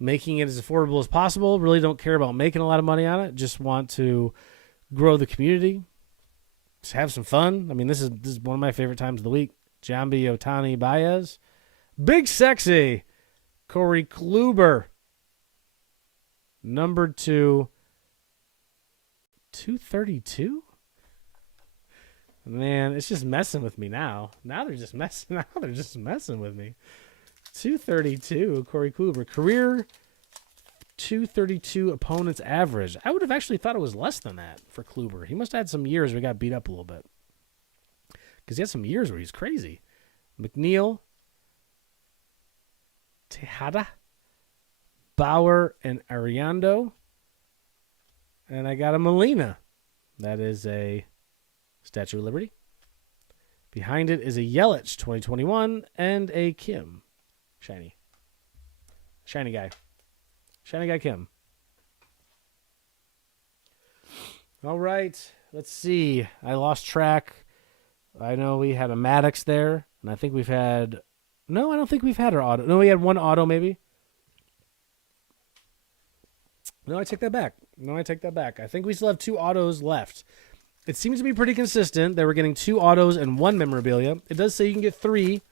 making it as affordable as possible. Really don't care about making a lot of money on it. Just want to grow the community, just have some fun. I mean, this is one of my favorite times of the week. Jambi Otani Baez. Big Sexy. Corey Kluber. Number 2. 232? Man, it's just messing with me now. Now they're just messing with me. 232, Corey Kluber. Career 232 opponent's average. I would have actually thought it was less than that for Kluber. He must have had some years where he got beat up a little bit. Because he had some years where he's crazy. McNeil, Tejada, Bauer, and Ariando. And I got a Molina. That is a Statue of Liberty. Behind it is a Yelich 2021 and a Kim. Shiny. Shiny guy. Shiny guy Kim. All right. Let's see. I lost track. I know we had a Maddox there, and I think we've had... No, I don't think we've had our auto. No, we had one auto, maybe. No, I take that back. I think we still have 2 autos left. It seems to be pretty consistent that we're getting 2 autos and 1 memorabilia. It does say you can get 3,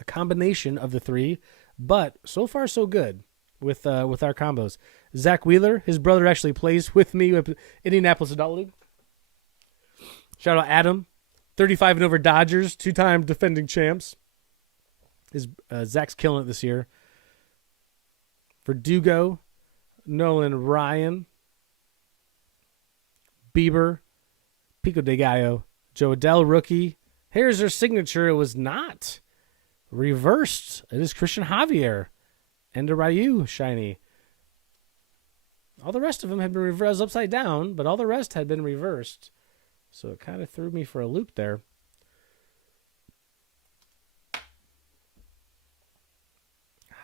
a combination of the 3, but so far so good with our combos. Zach Wheeler, his brother actually plays with me with Indianapolis Adult League. Shout out Adam. 35 and over Dodgers, 2-time defending champs. Zach's killing it this year. Verdugo, Nolan Ryan, Bieber, Pico de Gallo, Joe Adell rookie. Here's their signature. It was not reversed. It is Christian Javier and a Ryu shiny. All the rest of them had been reversed upside down, but all the rest had been reversed. So it kind of threw me for a loop there.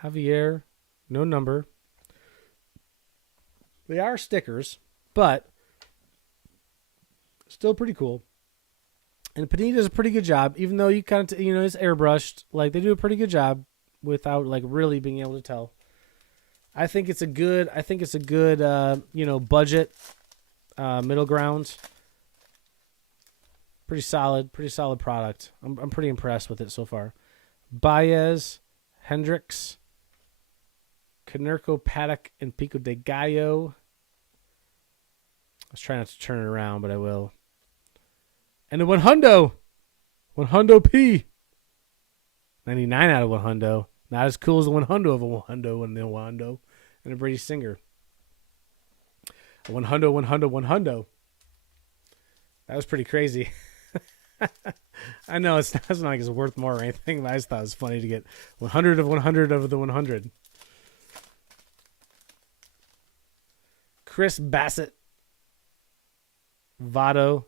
Javier, no number. They are stickers, but still pretty cool. And Panini does a pretty good job, even though you kind of, it's airbrushed. Like, they do a pretty good job without, like, really being able to tell. I think it's a good, budget middle ground. Pretty solid product. I'm pretty impressed with it so far. Baez, Hendricks, Konerko, Paddock, and Pico de Gallo. I was trying not to turn it around, but I will. And a 100. 100 P. 99 out of 100. Not as cool as the 100 of a 100 and the 100. And a Brady Singer. A 100. That was pretty crazy. I know it's not like it's worth more or anything, but I just thought it was funny to get 100 of 100 of the 100. Chris Bassett, Votto,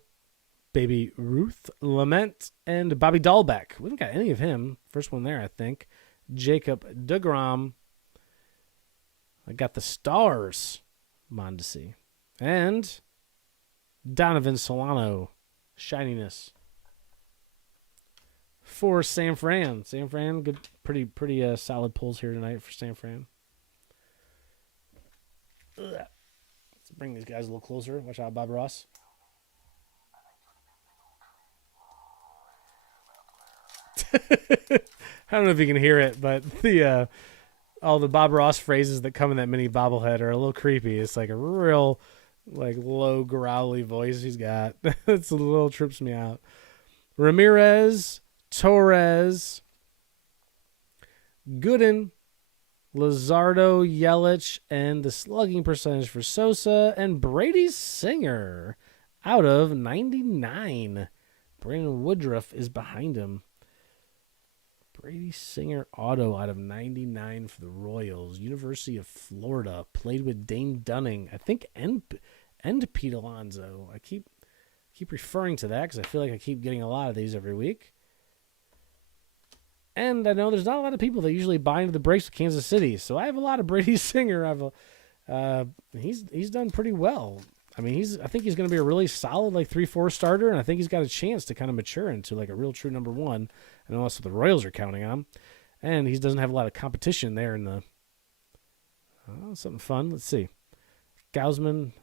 Baby Ruth, Lament, and Bobby Dahlbeck. We haven't got any of him. First one there, I think. Jacob DeGrom. I got the Stars, Mondesi. And Donovan Solano, shininess. For San Fran. San Fran, good, pretty solid pulls here tonight for San Fran. Ugh. Let's bring these guys a little closer. Watch out, Bob Ross. I don't know if you can hear it, but the all the Bob Ross phrases that come in that mini bobblehead are a little creepy. It's like a real, like, low growly voice he's got. It's a little trips me out. Ramirez, Torres, Gooden, Luzardo, Yelich, and the slugging percentage for Sosa, and Brady Singer out of 99. Brandon Woodruff is behind him. Brady Singer auto out of 99 for the Royals. University of Florida. Played with Dane Dunning, I think, and Pete Alonso. I keep referring to that because I feel like I keep getting a lot of these every week. And I know there's not a lot of people that usually buy into the breaks with Kansas City, so I have a lot of Brady Singer. He's done pretty well. I mean, I think he's going to be a really solid, like, 3-4 starter, and I think he's got a chance to kind of mature into, like, a real true number one. And that's what the Royals are counting on. And he doesn't have a lot of competition there in the something fun. Let's see. Gausman,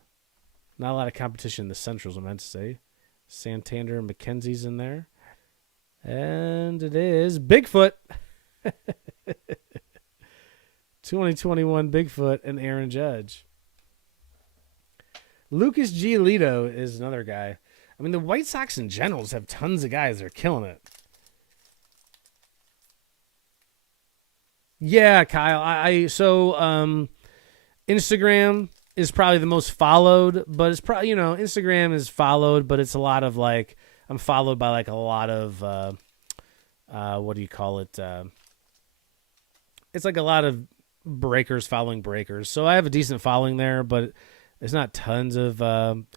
not a lot of competition in the Centrals, I meant to say. Santander and McKenzie's in there. And it is Bigfoot. 2021 Bigfoot and Aaron Judge. Lucas Giolito is another guy. I mean, the White Sox in general just have tons of guys that are killing it. Yeah, Kyle. So Instagram is probably the most followed, but it's probably, Instagram is followed, but it's a lot of, like, I'm followed by, like, a lot of what do you call it? It's like a lot of breakers following breakers. So I have a decent following there, but there's not tons of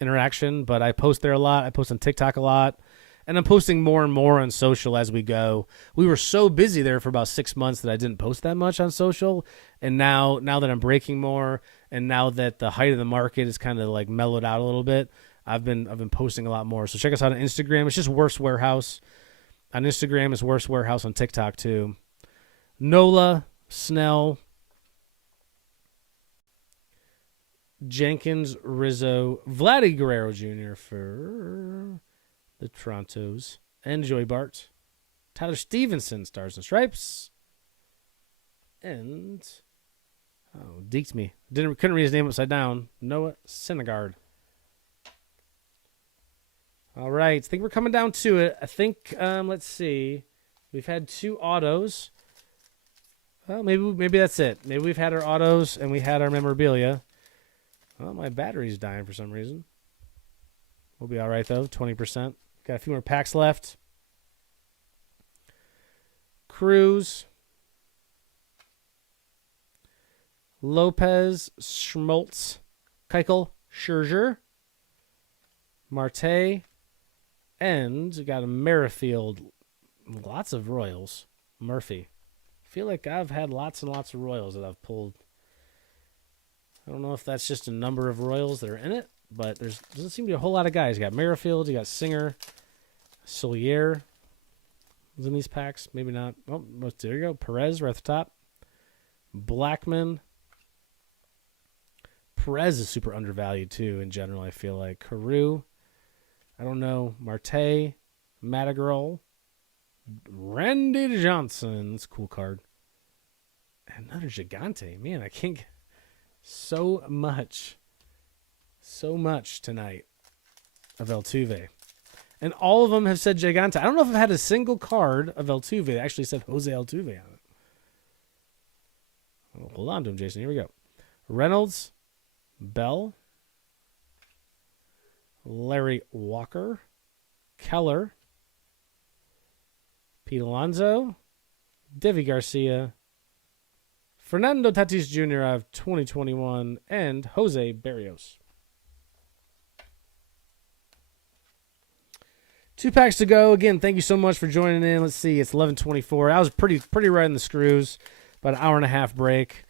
interaction, but I post there a lot. I post on TikTok a lot, and I'm posting more and more on social as we go. We were so busy there for about 6 months that I didn't post that much on social, and now that I'm breaking more, and now that the height of the market is kind of, like, mellowed out a little bit, I've been posting a lot more. So check us out on Instagram. It's just Wuerfs Warehouse. On Instagram, it's Wuerfs Warehouse. On TikTok too. Nola, Snell, Jenkins, Rizzo, Vladdy Guerrero Jr. for the Torontos, and Joey Bart. Tyler Stevenson, Stars and Stripes. And, deked me. Couldn't read his name upside down. Noah Syndergaard. All right, I think we're coming down to it. I think, let's see. We've had 2 autos. Well, maybe that's it. Maybe we've had our autos and we had our memorabilia. Well, my battery's dying for some reason. We'll be all right, though. 20%. Got a few more packs left. Cruz. Lopez. Schmaltz. Keuchel. Scherzer. Marte. And we got a Merrifield. Lots of Royals. Murphy. I feel like I've had lots and lots of Royals that I've pulled. I don't know if that's just a number of Royals that are in it, but there doesn't seem to be a whole lot of guys. You got Merrifield, you got Singer, Solier was in these packs. Maybe not. Oh, there you go. Perez right at the top. Blackman. Perez is super undervalued, too, in general, I feel like. Carew. I don't know. Marte. Madrigal. Randy Johnson. That's a cool card. Another Gigante. Man, I can't get so much tonight of Altuve. And all of them have said Gigante. I don't know if I've had a single card of Altuve that actually said Jose Altuve on it. Oh, hold on to him, Jason. Here we go. Reynolds. Bell. Larry Walker. Keller. Pete Alonso. Devi Garcia. Fernando Tatis Jr. of 2021. And Jose Barrios. 2 packs to go. Again, thank you so much for joining in. Let's see. It's 11:24. I was pretty right in the screws. About an hour and a half break.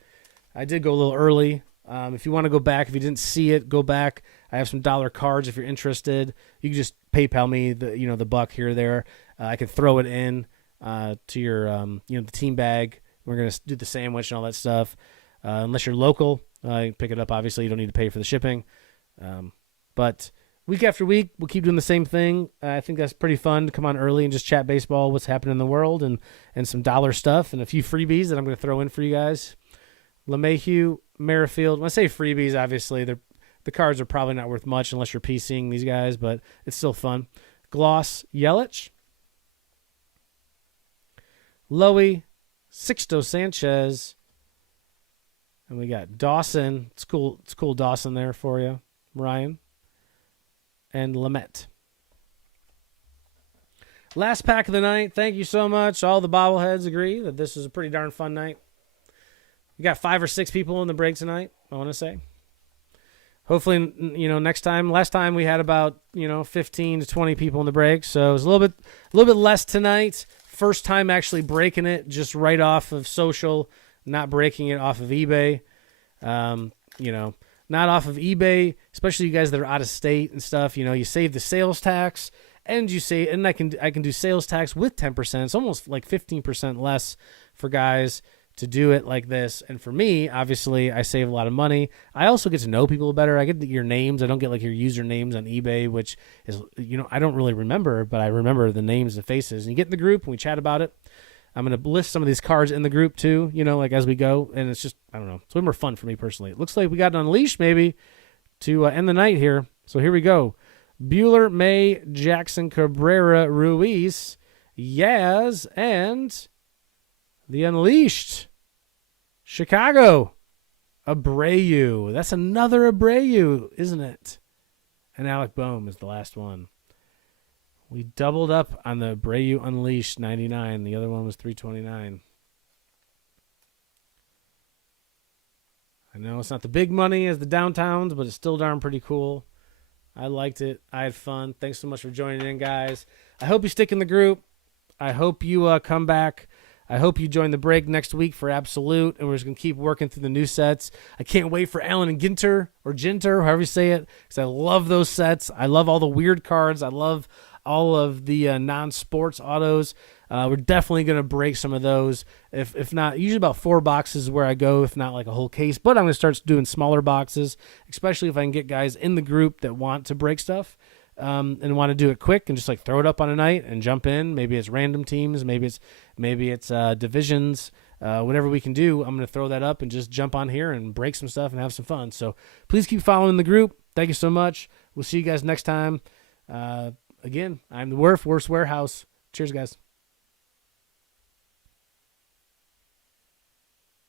I did go a little early. If you want to go back, if you didn't see it, go back. I have some dollar cards if you're interested. You can just PayPal me the buck here or there. I can throw it in to your the team bag. We're gonna do the sandwich and all that stuff. Unless you're local, pick it up. Obviously, you don't need to pay for the shipping. But week after week, we'll keep doing the same thing. I think that's pretty fun to come on early and just chat baseball, what's happening in the world, and some dollar stuff, and a few freebies that I'm going to throw in for you guys. LeMahieu, Merrifield. When I say freebies, obviously, the cards are probably not worth much unless you're PCing these guys, but it's still fun. Gloss, Yelich. Lowy, Sixto Sanchez. And we got Dawson. It's cool Dawson there for you, Ryan. And Lamet. Last pack of the night. Thank you so much. All the bobbleheads agree that this is a pretty darn fun night. We got 5 or 6 people in the break tonight, I want to say. Hopefully, next time. Last time we had about, 15 to 20 people in the break, so it was a little bit less tonight. First time actually breaking it just right off of social, not breaking it off of eBay. Not off of eBay, especially you guys that are out of state and stuff. You save the sales tax, and I can do sales tax with 10%. It's almost like 15% less for guys to do it like this. And for me, obviously, I save a lot of money. I also get to know people better. I get your names. I don't get like your usernames on eBay, which is, I don't really remember, but I remember the names and faces. And you get in the group and we chat about it. I'm going to list some of these cards in the group too, as we go. And it's just, I don't know. It's way more fun for me personally. It looks like we got an Unleashed maybe to end the night here. So here we go. Bueller, May, Jackson, Cabrera, Ruiz, Yaz, and the Unleashed. Chicago. Abreu. That's another Abreu, isn't it? And Alec Boehm is the last one. We doubled up on the Abreu Unleashed 99. The other one was 329. I know it's not the big money as the downtowns, but it's still darn pretty cool. I liked it. I had fun. Thanks so much for joining in, guys. I hope you stick in the group. I hope you come back. I hope you join the break next week for Absolute, and we're just going to keep working through the new sets. I can't wait for Allen and Ginter, or Ginter, however you say it, because I love those sets. I love all the weird cards. I love all of the non-sports autos. We're definitely going to break some of those. If not, usually about 4 boxes is where I go, if not like a whole case. But I'm going to start doing smaller boxes, especially if I can get guys in the group that want to break stuff and want to do it quick and just like throw it up on a night and jump in. Maybe it's random teams. Maybe it's divisions. Whatever we can do, I'm going to throw that up and just jump on here and break some stuff and have some fun. So please keep following the group. Thank you so much. We'll see you guys next time. Again, I'm the Wuerfs Warehouse. Cheers, guys.